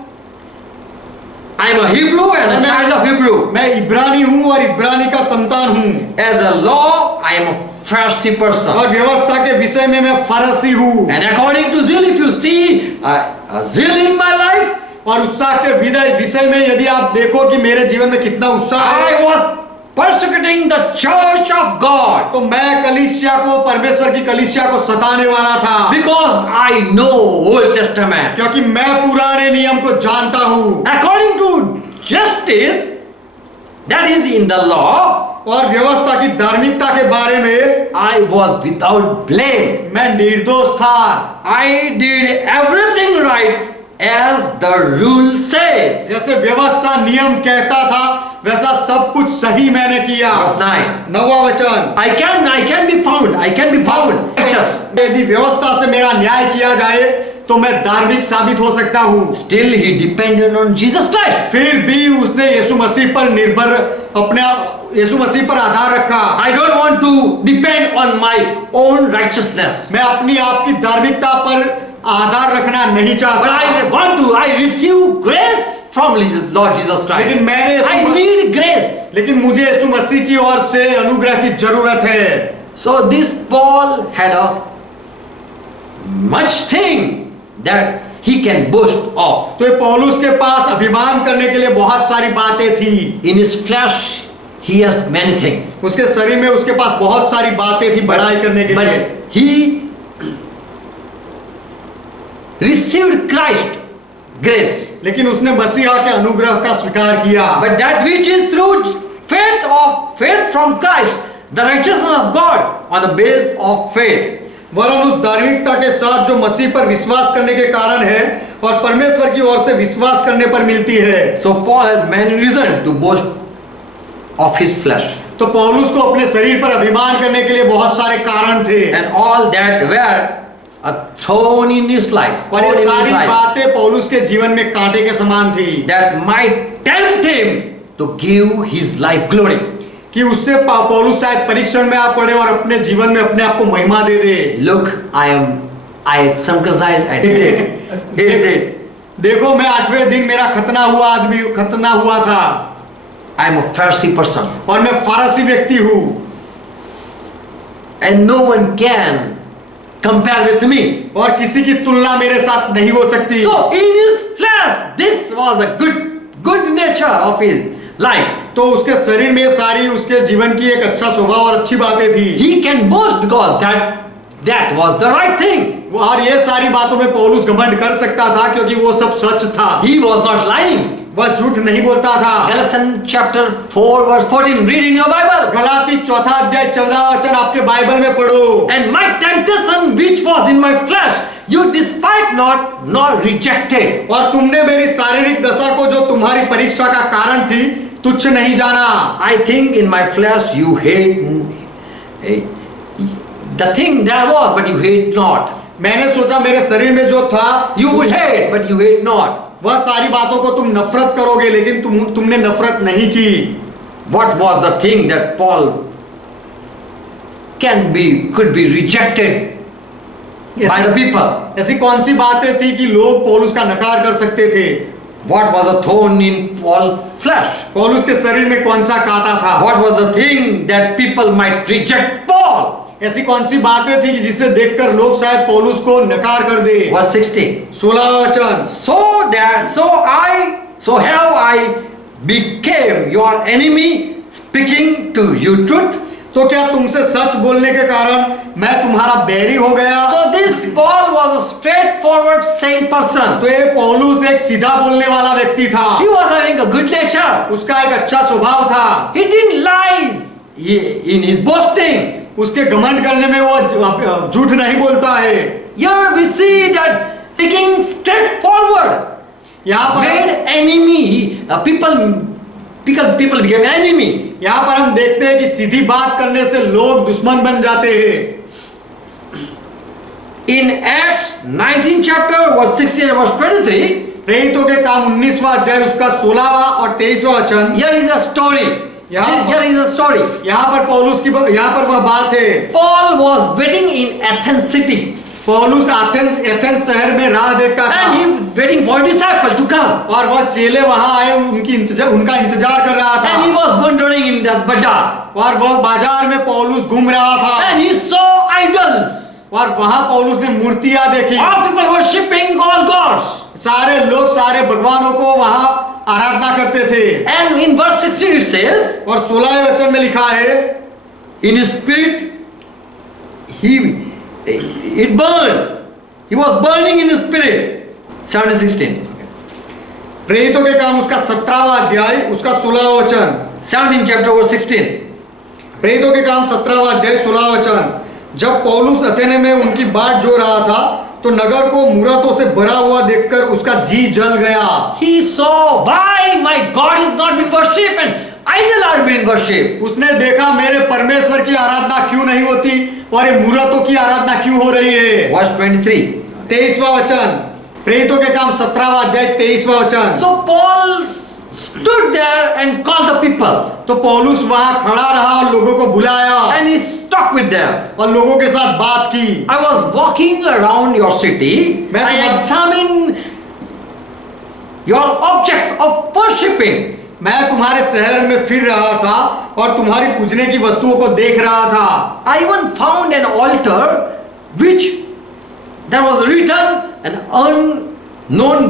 I am a Hebrew and a child of Hebrew. मैं इब्रानी हूँ और इब्रानी का संतान हूँ। As a law, I am a Pharisee person. और व्यवस्था के विषय में मैं फरसी हूँ। And according to zeal, if you see a zeal in my life, और उत्साह के विषय में यदि आप देखो कि मेरे जीवन में कितना उत्साह है, I was persecuting the church of God. तो मैं कलीसिया को, परमेश्वर की कलीसिया को सताने वाला था। Because I know Old Testament. क्योंकि मैं पुराने नियम को जानता हूँ। According to justice, that is in the law, और व्यवस्था की धार्मिकता के बारे में I was without blame. मैं निर्दोष था। I did everything right as the rule says. जैसे व्यवस्था नियम कहता था वैसा सब कुछ सही मैंने किया। Verse 9. 9वां वचन, I can be found righteous. यदि व्यवस्था से मेरा न्याय किया जाए तो मैं धार्मिक साबित हो सकता हूँ। Still he depended on Jesus Christ. फिर भी उसने यीशु मसीह पर यीशु मसीह पर आधार रखा। I don't want to depend on my own righteousness. मैं अपनी आप की धार्मिकता पर आधार रखना नहीं But चाहता। I receive grace from Lord Jesus Christ. लेकिन I need grace. लेकिन मुझे यीशु मसीह की ओर से अनुग्रह की जरूरत है। So this Paul had a much thing that he can boast of. तो पौलुस के पास अभिमान करने के लिए बहुत सारी बातें थी। In his flesh, he has many things. उसके शरीर में उसके पास बहुत सारी बातें थी बड़ाई करने के लिए। But he received Christ grace. लेकिन उसने मसीहा के अनुग्रह का स्वीकार किया। But that which is through faith from Christ, the righteousness of God on the base of faith. वरन उस धार्मिकता के साथ जो मसीह पर विश्वास करने के कारण है और परमेश्वर की ओर से विश्वास करने पर मिलती है। So Paul has many reasons to boast of his flesh. तो पौलुस को अपने शरीर पर अभिमान करने के लिए बहुत सारे कारण थे। And all that were a thorn in his life. और ये सारी बातें पौलुस के जीवन में कांटे के समान थी। That might tempt him to give his life glory. कि उससे पौलुस शायद परीक्षण में आ पड़े और अपने जीवन में अपने आप को महिमा दे दे। Look, I circumcised, I did it. देखो मैं 8वें दिन मेरा खतना हुआ था। I am a Pharisee person. और मैं फारसी व्यक्ति हूँ। And no one can compare with me. और किसी की तुलना मेरे साथ नहीं हो सकती। So in his flesh, this was a good nature of his life. तो उसके शरीर में सारी उसके जीवन की एक अच्छा स्वभाव और अच्छी बातें थी। He can boast because that was the right thing. और ये सारी बातों में पौलुस घमंड कर सकता था क्योंकि वो सब सच था। He was not lying. वह झूठ नहीं बोलता था। Galatians chapter 4 verse 14. Read in your Bible. Galati 4 अध्याय 14 वचन आपके बाइबल में पढ़ो। And my temptation which was in my flesh, you despised not nor rejected. और तुमने मेरी शारीरिक दशा को जो तुम्हारी परीक्षा का कारण थी तुच्छ नहीं जाना। I think in my flesh you hate the thing there was, but you hate not. मैंने सोचा मेरे शरीर में जो था You would hate, but you hate not. वह सारी बातों को तुम नफरत करोगे लेकिन तुमने नफरत नहीं की। What was the thing that Paul could be rejected by the people? ऐसी कौन सी बातें थी कि लोग पौलुस का नकार कर सकते थे? What was a thorn in Paul's flesh? पौलुस के शरीर में कौन सा कांटा था? What was the thing that people might reject Paul? ऐसी कौन सी बातें थी कि जिसे देखकर लोग शायद पौलुस को नकार कर दे? Verse 16. 16वां वचन, So have I became your enemy, speaking to you truth? तो क्या तुमसे सच बोलने के कारण मैं तुम्हारा बैरी हो गया? So this Paul was a straightforward sane person. तो ये पौलुस एक सीधा बोलने वाला व्यक्ति था। He was having a good nature. उसका एक अच्छा स्वभाव था। He didn't lie in his boasting. उसके घमंड करने में वो झूठ नहीं बोलता है। Here we see that thinking straightforward यहाँ पर made enemy people people became enemy. यहाँ पर हम देखते हैं कि सीधी बात करने से लोग दुश्मन बन जाते हैं। In Acts 19 chapter verse 16 and verse 23, प्रेरितों के काम 19वां अध्याय उसका 16वां और 23वां वचन। here is a story. Here is a story. यहाँ पर पौलुस की यहाँ पर वह बात है। Paul was waiting in Athens city. पौलुस एथेंस शहर में राह देखता था And he waiting for disciple to come. और वह चेले वहां आए उनका इंतजार कर रहा And he था was wandering in the bazaar. और वह बाजार में पौलुस घूम रहा था And he saw idols. और वहां पौलुस ने मूर्तियां देखी। All people worshipping all gods. सारे लोग सारे भगवानों को वहां आराधना करते थे। And in verse 16 it says, और 16वें वचन में लिखा है, in his spirit, it burned. He was burning in his spirit. 17:16. प्रेरितों के काम उसका 17वां अध्याय उसका 16वां वचन। 17 chapter verse 16. प्रेरितों के काम 17वां अध्याय 16वां वचन। जब पौलुस अथेने में उनकी बाट जो रहा था तो नगर को मूरतों से भरा हुआ देखकर उसका जी जल गया। He saw why my God is not being worshipped and idols are being worshipped. उसने देखा मेरे परमेश्वर की आराधना क्यों नहीं होती और ये मूरतों की आराधना क्यों हो रही है। Verse 23. 23वां वचन, प्रेरितों के काम 17वां अध्याय 23वां वचन। So Paul stood there and called the people. तो पौलुस वहां खड़ा रहा और लोगों को बुलाया And he talked with them. और लोगों के साथ बात की। I was walking around your city. I examined your object of worshipping. मैं तुम्हारे शहर में फिर रहा था और तुम्हारी पूजने की वस्तुओं को देख रहा था। I even found an altar which there was written an unknown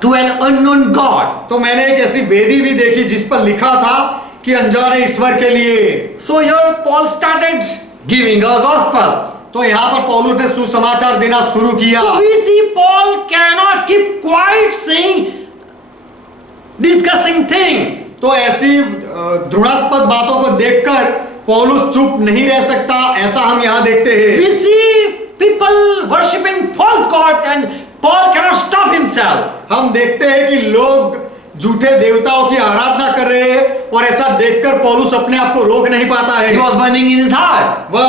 to an unknown God. तो मैंने एक ऐसी वेदी भी देखी जिस पर लिखा था कि अनजाने ईश्वर के लिए। So here Paul started giving a gospel. तो यहाँ पर पौलुस ने सुसमाचार देना शुरू किया। So we see Paul cannot keep quiet saying discussing thing. तो ऐसी घृणास्पद बातों को देखकर पौलुस चुप नहीं रह सकता, ऐसा हम यहाँ देखते हैं। We see people worshipping false god and Paul cannot stop himself. हम देखते हैं कि लोग झूठे देवताओं की आराधना कर रहे हैं और ऐसा देखकर पौलुस अपने आप को रोक नहीं पाता है। He was burning in his heart. वह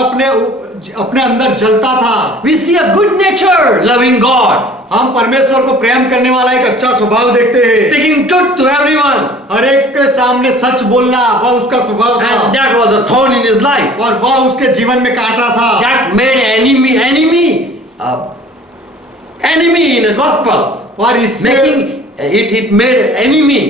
अपने अंदर जलता था। We see a good nature loving God. हम परमेश्वर को प्रेम करने वाला एक अच्छा स्वभाव देखते हैं। Speaking truth to everyone. हर एक के सामने सच बोलना वह उसका स्वभाव था। And that was a thorn in his life. और वह उसके जीवन में कांटा था। That made enemy in a gospel. और इससे Making it made enemy.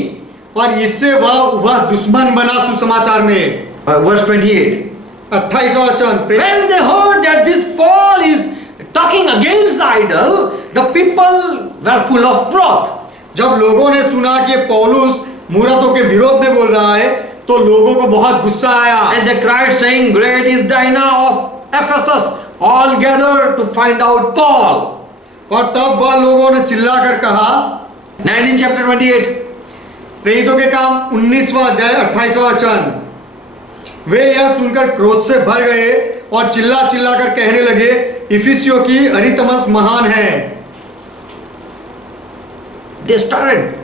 और इससे वह दुश्मन बना सुसमाचार में। Verse 28. 28वां वचन। When they heard that this Paul is talking against the idol, the people were full of wrath. जब लोगों ने सुना कि पौलुस मूरतों के विरोध में बोल रहा है तो लोगों को बहुत गुस्सा आया। And they cried saying, Great is Diana of Ephesus, all gathered to find out Paul. और तब वह लोगों ने चिल्लाकर कहा, 19 chapter 28. प्रेरितों के काम 19वां अध्याय 28वां वचन। वे यह सुनकर क्रोध से भर गए और चिल्लाकर कहने लगे, इफिसियों की अरितमस महान है। They started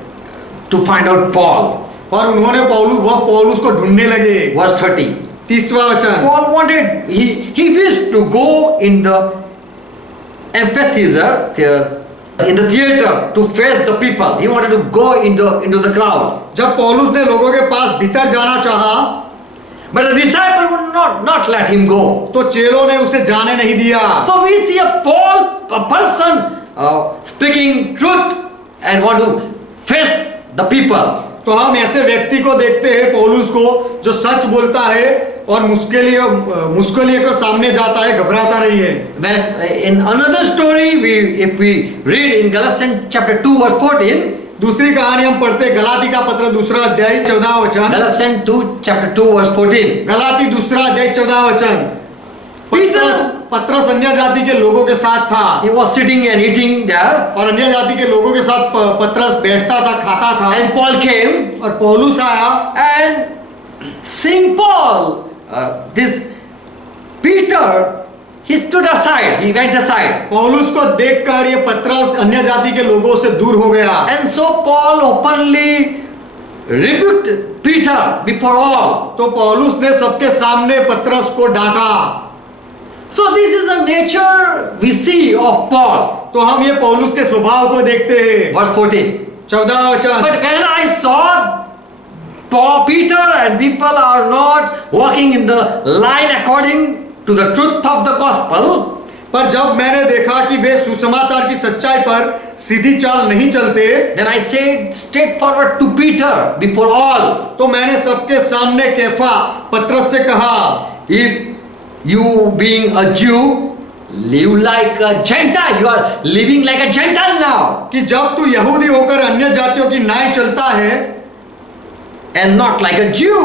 to find out Paul. और उन्होंने पौलुस को ढूंढने लगे। Verse 30. 30वां वचन। Paul wanted, he wished to go in the amphitheater, in the theater to face the people. He wanted to go into the crowd. जब पौलुस ने लोगों के पास भीतर जाना चाहा, But the disciple would not let him go. तो चेलों ने उसे जाने नहीं दिया। So we see a person speaking truth and want to face the people. तो हम ऐसे व्यक्ति को देखते हैं पौलुस को जो सच बोलता है और मुश्किलों के सामने जाता है, घबराता नहीं है। When in another story, if we read in Galatians chapter 2 verse 14, दूसरी कहानी हम पढ़ते गलाती का पत्र दूसरा अध्याय 14वां वचन। Galatians 2 chapter 2 verse 14. गलाती दूसरा अध्याय 14वां वचन। पत्रस अन्य जाति के लोगों के साथ था। He was sitting and eating there. और अन्य जाति के लोगों के साथ पत्रस बैठता था, खाता था। And Paul came. और पौलुस आया। And seeing Paul, this Peter, he stood aside. He went aside. पौलुस को देखकर ये पत्रस अन्य जाति के लोगों से दूर हो गया। And so Paul openly rebuked Peter before all. तो पौलुस ने सबके सामने पतरस को डांटा। So this is the nature we see of Paul. तो हम ये पौलुस के स्वभाव को देखते हैं। Verse 14. 14 वचन। But when I saw Peter and people are not walking in the line according to the truth of the gospel, पर जब मैंने देखा कि वे सुसमाचार की सच्चाई पर सीधी चाल नहीं चलते, then I said straightforward to Peter before all, तो मैंने सबके सामने कैफा पतरस से कहा, if you being a Jew live like a Gentile, you are living like a Gentile now, कि जब तू यहूदी होकर अन्य जातियों की नाई चलता है and not like a Jew,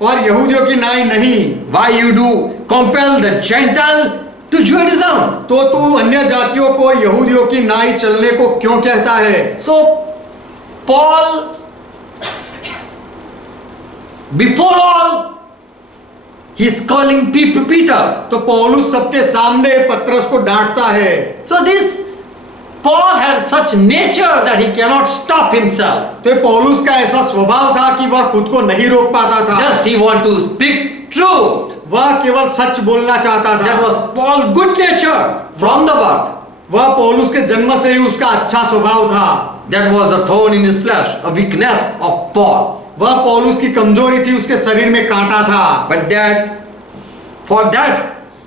और यहूदियों की नाई नहीं, why you do compel the Gentile to Judaism? तो तू अन्य जातियों को यहूदियों की नाई चलने को क्यों कहता है? So Paul before all he is calling Peter. तो पौलुस सबके सामने पतरस को डांटता है। So this Paul had such nature that he cannot stop himself. तो ये पौलुस का ऐसा स्वभाव था कि वह खुद को नहीं रोक पाता था। Just he want to speak truth. वह केवल सच बोलना चाहता That था। was Paul good nature from the birth. वह पौलुस के जन्म से ही उसका अच्छा स्वभाव था। That was the thorn in his flesh, a weakness of Paul. वह पौलुस की कमजोरी थी, उसके शरीर में कांटा था। But for that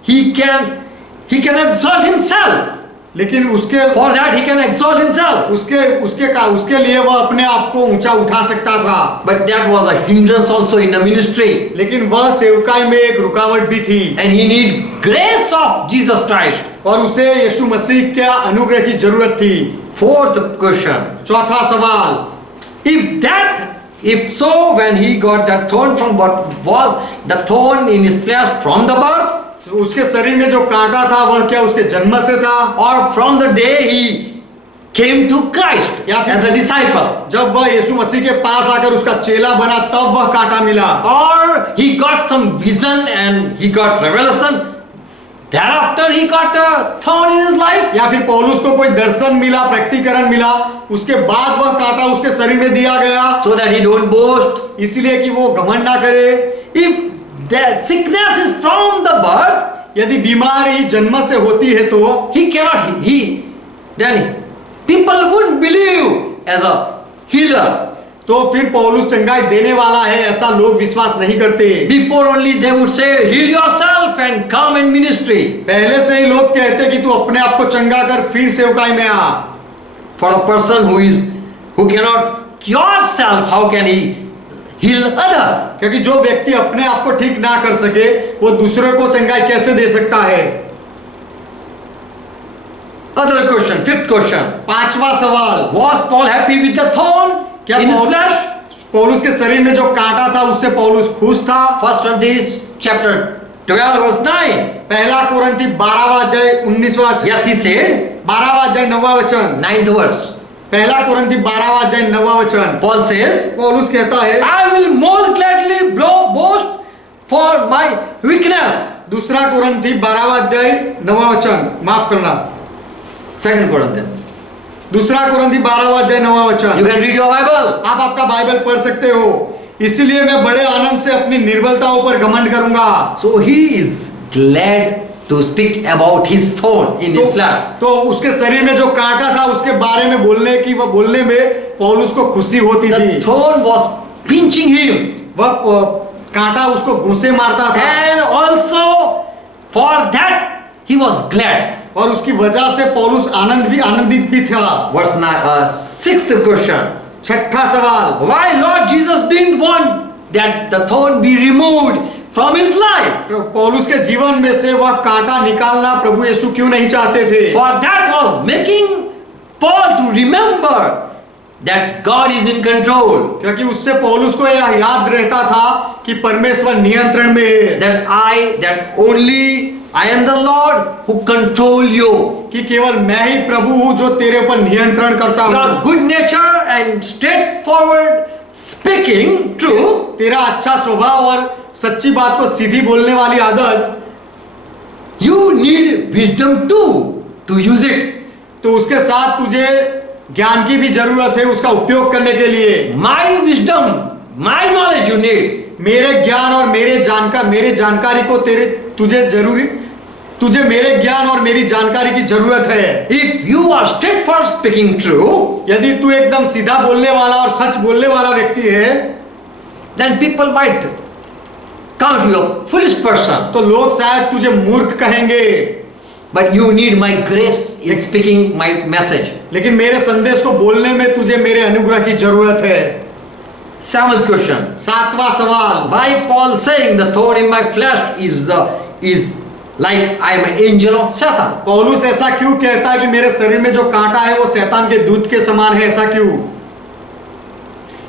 he can exalt himself. लेकिन उसके For that he can exalt himself. उसके लिए वह अपने आप को ऊंचा उठा सकता था। But that was a hindrance also in the ministry. लेकिन वह सेवकाई में एक रुकावट भी थी। And he need grace of Jesus Christ. और उसे यीशु मसीह के अनुग्रह की जरूरत थी। Fourth question. चौथा सवाल, If so, when he got that thorn from what was the thorn in his flesh from the birth, उसके शरीर में जो कांटा था वह क्या उसके जन्म से था, or from the day he came to Christ या फिर as a disciple, जब वह यीशु मसीह के पास आकर उसका चेला बना तब वह कांटा मिला, or he got some vision and he got revelation, thereafter he got a thorn in his life? या फिर पौलुस को कोई दर्शन मिला, प्रकटीकरण मिला, उसके बाद वह कांटा उसके शरीर में दिया गया, So that he don't boast. इसलिए कि वो घमंड ना करे। If the sickness is from the birth, यदि बीमारी जन्म से होती है तो then people wouldn't believe as a healer. तो फिर पौलुस चंगाई देने वाला है ऐसा लोग विश्वास नहीं करते। Before only they would say, heal yourself and come in ministry. पहले से ही लोग कहते कि तू अपने आप को चंगा कर फिर सेवकाई में आ। For the person who cannot cure self, how can he heal other? क्योंकि जो व्यक्ति अपने आप को ठीक ना कर सके वो दूसरे को चंगाई कैसे दे सकता है? Other question, fifth question. पांचवा सवाल, Was Paul happy with the thorn क्या in his flesh? पौलुस के शरीर में जो कांटा था उससे पौलुस खुश था? 1 Corinthians chapter 12 verse 9. पहला कुरिन्थी 12वां अध्याय 19वां वचन। Yes, he said, 12वां अध्याय 9वां वचन। 9th verse. पहला कुरिन्थी 12वां अध्याय 9वां वचन। Paul says, पौलुस कहता है, I will more gladly boast for my weakness. दूसरा कुरिन्थी 12वां अध्याय 9वां वचन, माफ करना, 2 Corinthians. दूसरा कुरिन्थी 12वां अध्याय 9वां वचन। You can read your Bible. आप आपका बाइबल पढ़ सकते हो। इसलिए मैं बड़े आनंद से अपनी निर्बलताओं पर घमंड करूंगा। So he is glad to speak about his thorn in his flesh. तो उसके शरीर में जो कांटा था उसके बारे में बोलने में पौलुस को खुशी होती The थी। thorn was pinching him. वह कांटा उसको घूंसे मारता था And also for that he was glad. और उसकी वजह से पौलुस आनंदित भी था। Verse 6th question. छठा सवाल, Why Lord Jesus didn't want that the thorn be removed from his life? पौलुस के जीवन में से वह कांटा निकालना प्रभु यीशु क्यों नहीं चाहते थे? For that was making Paul to remember that God is in control. क्योंकि उससे पौलुस को यह याद रहता था कि परमेश्वर नियंत्रण में है। That only I am the Lord who control you. कि केवल मैं ही प्रभु हूँ जो तेरे ऊपर नियंत्रण करता हूँ। Your good nature and straightforward speaking true. तेरा अच्छा स्वभाव और सच्ची बात को सीधी बोलने वाली आदत, You need wisdom too to use it. तो उसके साथ तुझे ज्ञान की भी जरूरत है उसका उपयोग करने के लिए। My wisdom my knowledge you need. मेरे ज्ञान और मेरे जानकारी को तुझे मेरे ज्ञान और मेरी जानकारी की जरूरत है। If you are steadfast speaking true, यदि तू एकदम सीधा बोलने वाला और सच बोलने वाला व्यक्ति है, then people might count you a foolish person. तो लोग शायद तुझे मूर्ख कहेंगे। But you need my grace in speaking my message. लेकिन मेरे संदेश को बोलने में तुझे मेरे अनुग्रह की जरूरत है। 7th question. 7वां सवाल, Why Paul saying the thorn in my flesh is like I am an angel of Satan? पौलुस ऐसा क्यों कहता है कि मेरे शरीर में जो कांटा है वो शैतान के दूत के समान है? ऐसा क्यों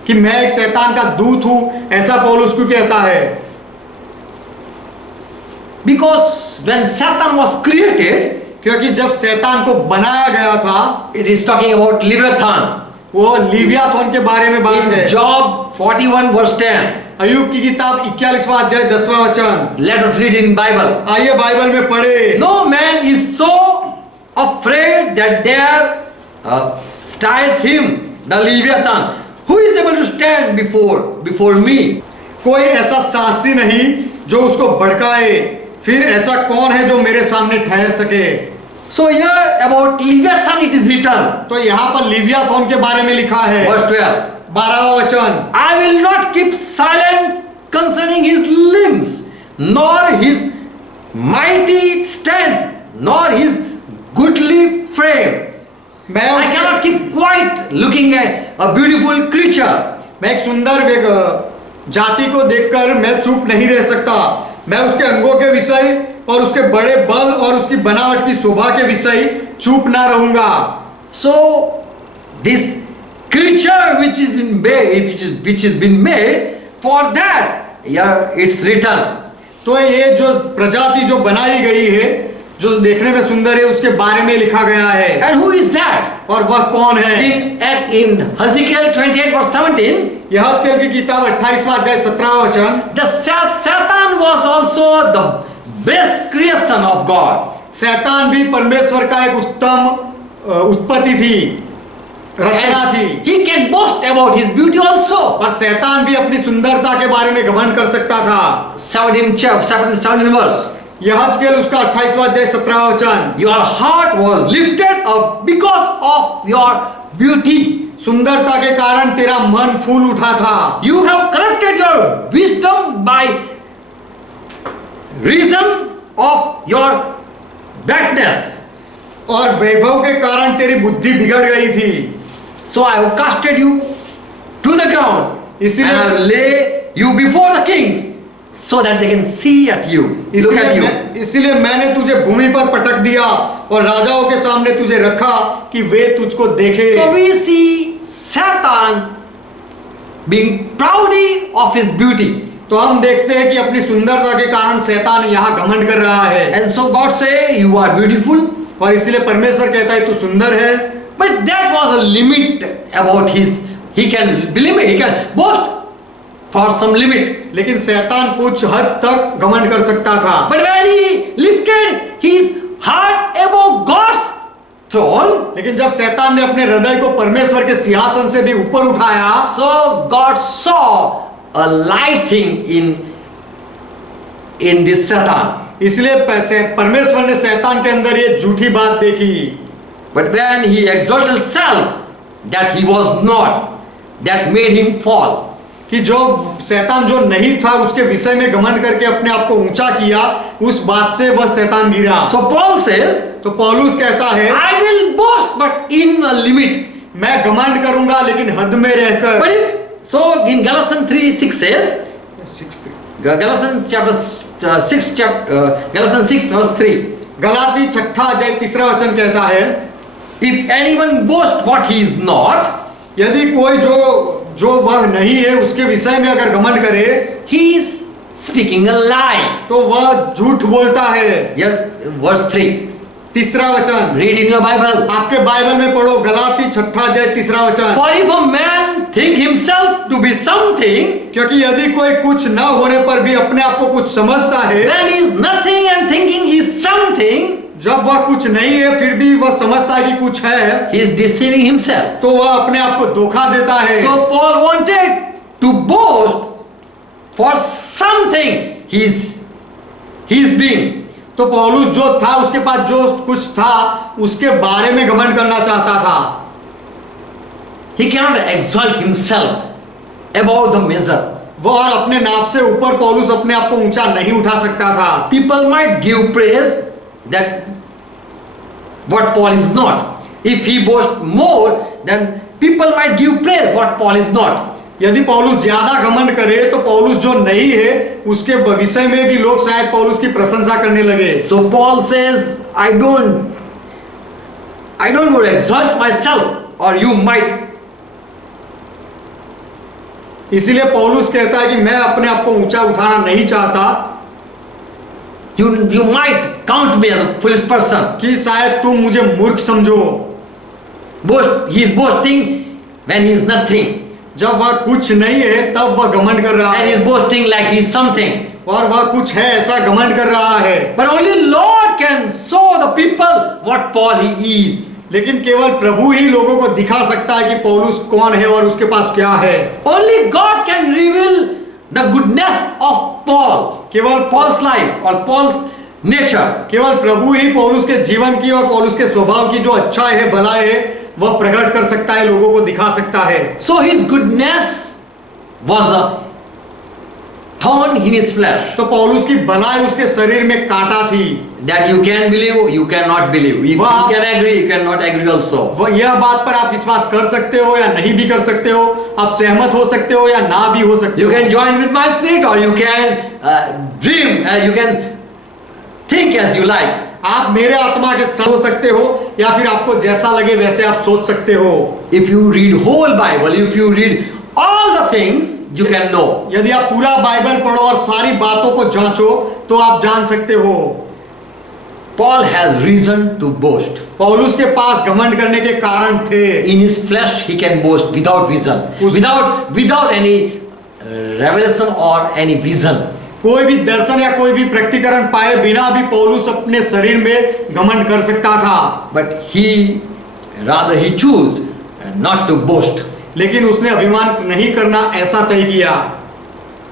कि मैं एक शैतान का दूत हूं, ऐसा पौलुस क्यों कहता है? Because when Satan was created, क्योंकि जब शैतान को बनाया गया था, it is talking about Leviathan. वो लिवियाथन के बारे में बात है। In Job 41 verse 10. अय्यूब की किताब 41वां अध्याय 10वां वचन। Let us read in Bible. आइए बाइबल में पढ़े। No man is so afraid that there stirs him, the Leviathan. Who is able to stand before me? कोई ऐसा साहसी नहीं जो उसको भड़काए, फिर ऐसा कौन है जो मेरे सामने ठहर सके? So here about Leviathan it is written. तो यहाँ पर लिवियाथन के बारे में लिखा है। Verse 12. 12वां वचन, I will not keep silent concerning his limbs, nor his mighty strength, nor his goodly frame. I cannot keep quiet looking at a beautiful creature. मैं एक सुंदर जाति को देखकर मैं चुप नहीं रह सकता। मैं उसके अंगों के विषय और उसके बड़े बल और उसकी बनावट की शोभा के विषय चुप ना रहूंगा। So this creature which is been made, for that here it's written. तो ये जो प्रजाति जो बनाई गई है, जो देखने में सुंदर है, उसके बारे में लिखा गया है। And who is that? और वह कौन है? In Ezekiel 28 verse 17, यहजकेल की किताब 28वां अध्याय 17वां वचन, the Satan was also the best creation of God. शैतान भी परमेश्वर का एक उत्तम उत्पत्ति थी, रचना थी। He can boast about his beauty also. और शैतान भी अपनी सुंदरता के बारे में घमंड कर सकता था। 17 verse. यहजकेल उसका 28वां अध्याय 17वां वचन, Your heart was lifted up because of your beauty. सुंदरता के कारण तेरा मन फूल उठा था। You have corrupted your wisdom by reason of your brightness. और वैभव के कारण तेरी बुद्धि बिगड़ गई थी। So I have casted you to the ground, and I will lay you before the kings, so that they can see at you. Look at you. इसलिए मैंने तुझे भूमि पर पटक दिया और राजाओं के सामने तुझे रखा कि वे तुझको देखे। So we see Satan being proud of his beauty. तो हम देखते हैं कि अपनी सुंदरता के कारण शैतान यहाँ घमंड कर रहा है। And so God say you are beautiful. और इसलिए परमेश्वर कहता है तू सुंदर है। But that was a limit about his. He can boast for some limit. लेकिन शैतान कुछ हद तक घमंड कर सकता था। But when he lifted his heart above God's throne, लेकिन जब शैतान ने अपने हृदय को परमेश्वर के सिंहासन से भी ऊपर उठाया, so God saw a light thing in this Satan. इसलिए परमेश्वर ने शैतान के अंदर ये झूठी बात देखी। But when he exalted self that he was not, that made him fall. कि जो शैतान जो नहीं था उसके विषय में घमंड करके अपने आप को ऊंचा किया, उस बात से वह शैतान गिरा। So Paul says, तो पौलुस कहता है, I will boast but in a limit. मैं घमंड करूंगा लेकिन हद में रहकर। But so in Galatians 3:6 says, Galatians 6 verse 3. Galati 6 अध्याय 3 वचन कहता है, If anyone boast what he is not, यदि कोई जो वह नहीं है उसके विषय में अगर घमंड करे, he is speaking a lie. तो वह झूठ बोलता है। Here verse 3. 3 वचन Read in your Bible. आपके बाइबल में पढ़ो, गलाती 6 अध्याय 3 वचन। For if a man think himself to be something, क्योंकि यदि कोई कुछ न होने पर भी अपने आप को कुछ समझता है, when he is nothing and thinking he is something, जब वह कुछ नहीं है फिर भी वह समझता है कि कुछ है, he is deceiving himself. तो वह अपने आप को धोखा देता है। So Paul wanted to boast for something he's being. तो पौलुस जो था उसके पास जो कुछ था उसके बारे में घमंड करना चाहता था. He cannot exalt himself above the measure. वो और अपने नाप से ऊपर पौलुस अपने आप को ऊंचा नहीं उठा सकता था. People might give praise that what Paul is not. If he boasts more, then people might give praise what Paul is not. यदि पौलुस ज्यादा घमंड करे तो पौलुस जो नहीं है उसके विषय में भी लोग शायद पौलुस की प्रशंसा करने लगे. So Paul says, I don't want to exalt myself, or you might. इसीलिए पौलुस कहता है कि मैं अपने आप को ऊंचा उठाना नहीं चाहता. You might count me as a foolish person. कि शायद तुम मुझे मूर्ख समझो. He is boasting when he is nothing, जब वह कुछ नहीं है तब वह घमंड कर रहा and he है is boasting like he is something. और वह कुछ है ऐसा घमंड कर रहा है. But only Lord can show the people what Paul he is. लेकिन केवल प्रभु ही लोगों को दिखा सकता है कि पौलुस कौन है और उसके पास क्या है. Only God can reveal the goodness of Paul, केवल Paul's life or Paul's nature. केवल प्रभु ही पौलुस के जीवन की और पौलुस के स्वभाव की जो अच्छाई है भलाई है वह प्रकट कर सकता है, लोगों को दिखा सकता है. So his goodness was a thorn in his flesh. तो पौलुस की भलाई उसके शरीर में कांटा थी. That you can believe, you cannot believe. If you can agree, you cannot agree also. वह यह बात पर आप विश्वास कर सकते हो या नहीं भी कर सकते हो, आप सहमत हो सकते हो या ना भी हो सकते You हो. can join with my spirit, or you can dream, you can think as you like. आप मेरे आत्मा के साथ हो सकते हो या फिर आपको जैसा लगे वैसे आप सोच सकते हो. If you read whole Bible, if you read all the things, you can know. यदि आप पूरा बाइबल पढ़ो और सारी बातों को जांचो तो आप जान सकते हो. Paul has reason to boast. पौलुस के पास घमंड करने के कारण थे. In his flesh, he can boast without vision, without any revelation or any vision. कोई भी दर्शन या कोई भी प्रकटीकरण पाए बिना भी पौलुस अपने शरीर में घमंड कर सकता था. But he chose not to boast. लेकिन उसने अभिमान नहीं करना ऐसा तय किया.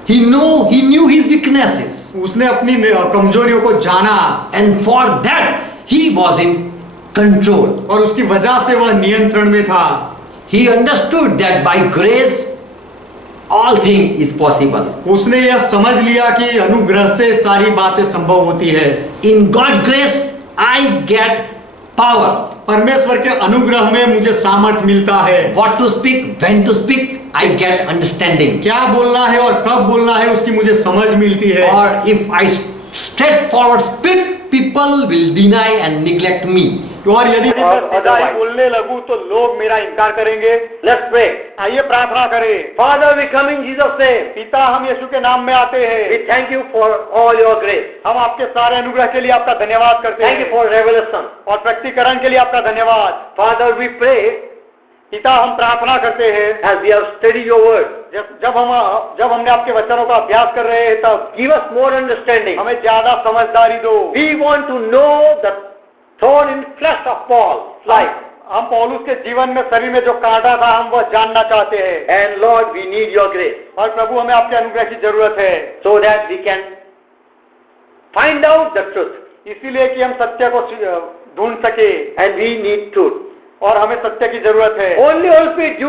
He knew his weaknesses, उसने अपनी कमजोरियों को जाना and for that he was in control. और उसकी वजह से वह नियंत्रण में था. He understood that by grace all thing is possible. उसने यह समझ लिया कि अनुग्रह से सारी बातें संभव होती है. In God's grace I get power. परमेश्वर के अनुग्रह में मुझे सामर्थ मिलता है. What to speak, when to speak, I get understanding. क्या बोलना है और कब बोलना है उसकी मुझे समझ मिलती है. Or if I straightforward speak, people will deny and neglect me. और यदि मैं सीधा ही बोलने लगूं तो लोग मेरा इनकार करेंगे. Let's pray. आइए प्रार्थना करें. Father, we come in Jesus' name. पिता, हम यीशु के नाम में आते हैं. We thank you for all your grace. हम आपके सारे अनुग्रह के लिए आपका धन्यवाद करते Thank you हैं for revelation. और प्रकटीकरण के लिए आपका धन्यवाद. Father, we pray पिता, हम प्रार्थना करते हैं as we have studied your word. जब हमने आपके वचनों का अभ्यास कर रहे हैं तब Give us more understanding. हमें ज्यादा समझदारी दो. We want to know the thorn in flesh of Paul's life. हम पौलुस के जीवन में शरीर में जो कांटा था हम वह जानना चाहते हैं. And Lord, we need your grace और प्रभु, हमें आपके अनुग्रह की जरूरत है so that we can find out the truth. इसीलिए कि हम सत्य को ढूंढ सके. And we need truth. और हमें सत्य की जरूरत है. Only Holy Spirit,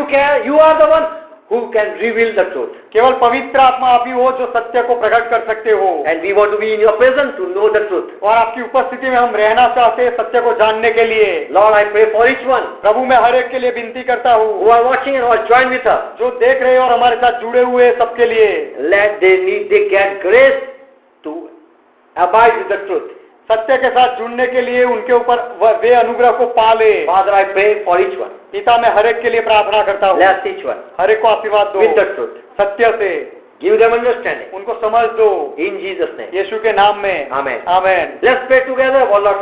you are the one who can reveal the truth. केवल पवित्र आत्मा आप ही हो जो सत्य को प्रकट कर सकते हो. And we want to be in your presence to know the truth. और आपकी उपस्थिति में हम रहना चाहते हैं सत्य को जानने के लिए. Lord, I pray for each one प्रभु, मैं हर एक के लिए विनती करता हूँ who are watching and who are joined with us. जो देख रहे हैं और हमारे साथ जुड़े हुए हैं सबके लिए. Let they get grace to abide with the truth. सत्य के साथ जुड़ने के लिए उनके ऊपर वे अनुग्रह को पाले. Father, I pray for each one. पिता, मैं हर एक के लिए प्रार्थना करता हूँ. Bless each one हर एक को आशीर्वाद दो with the truth. सत्य से. Give them understanding. उनको समझ दो In Jesus' name. यीशु के नाम में. Amen. Amen. Let's pray together what Lord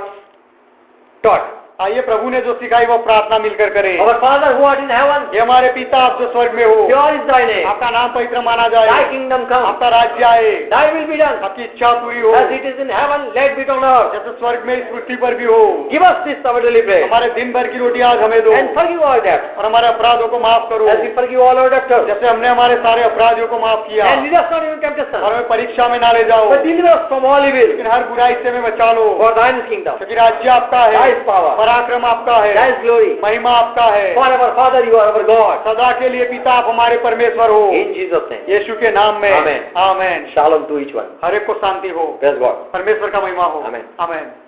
taught. आइए प्रभु ने जो सिखाई वो प्रार्थना मिलकर करें। Our Father who art in heaven, ये हमारे पिता आप जो स्वर्ग में हो, pure is thy name. आपका नाम पवित्र माना जाए, Thy kingdom come. आपका राज्य आए, Thy will be done. आपकी इच्छा पूरी हो, As it is in heaven, let be on earth. जैसे स्वर्ग में इस पृथ्वी पर भी हो। Give us this our daily bread. हमारे दिन भर की रोटी आज हमें दो, And forgive our debts. और हमारे अपराधों को माफ करो, As we forgive all our debtors. जैसे हमने हमारे सारे अपराधियों को माफ किया। And lead us not into temptation, और हमें परीक्षा में ना ले जाओ, but deliver us from all evil. लेकिन हर बुराई से हमें बचा लो, For thine is kingdom, क्योंकि राज्य आपका है, thy is power, पराक्रम आपका है, thy is glory. महिमा आपका है। Forever, Father, you are our God. सदा के लिए पिता आप हमारे परमेश्वर हो, In Jesus' name. यीशु के नाम में Amen. Amen. Shalom to each one. हर एक को शांति हो, Praise God. परमेश्वर का महिमा हो। आमेन। आमेन।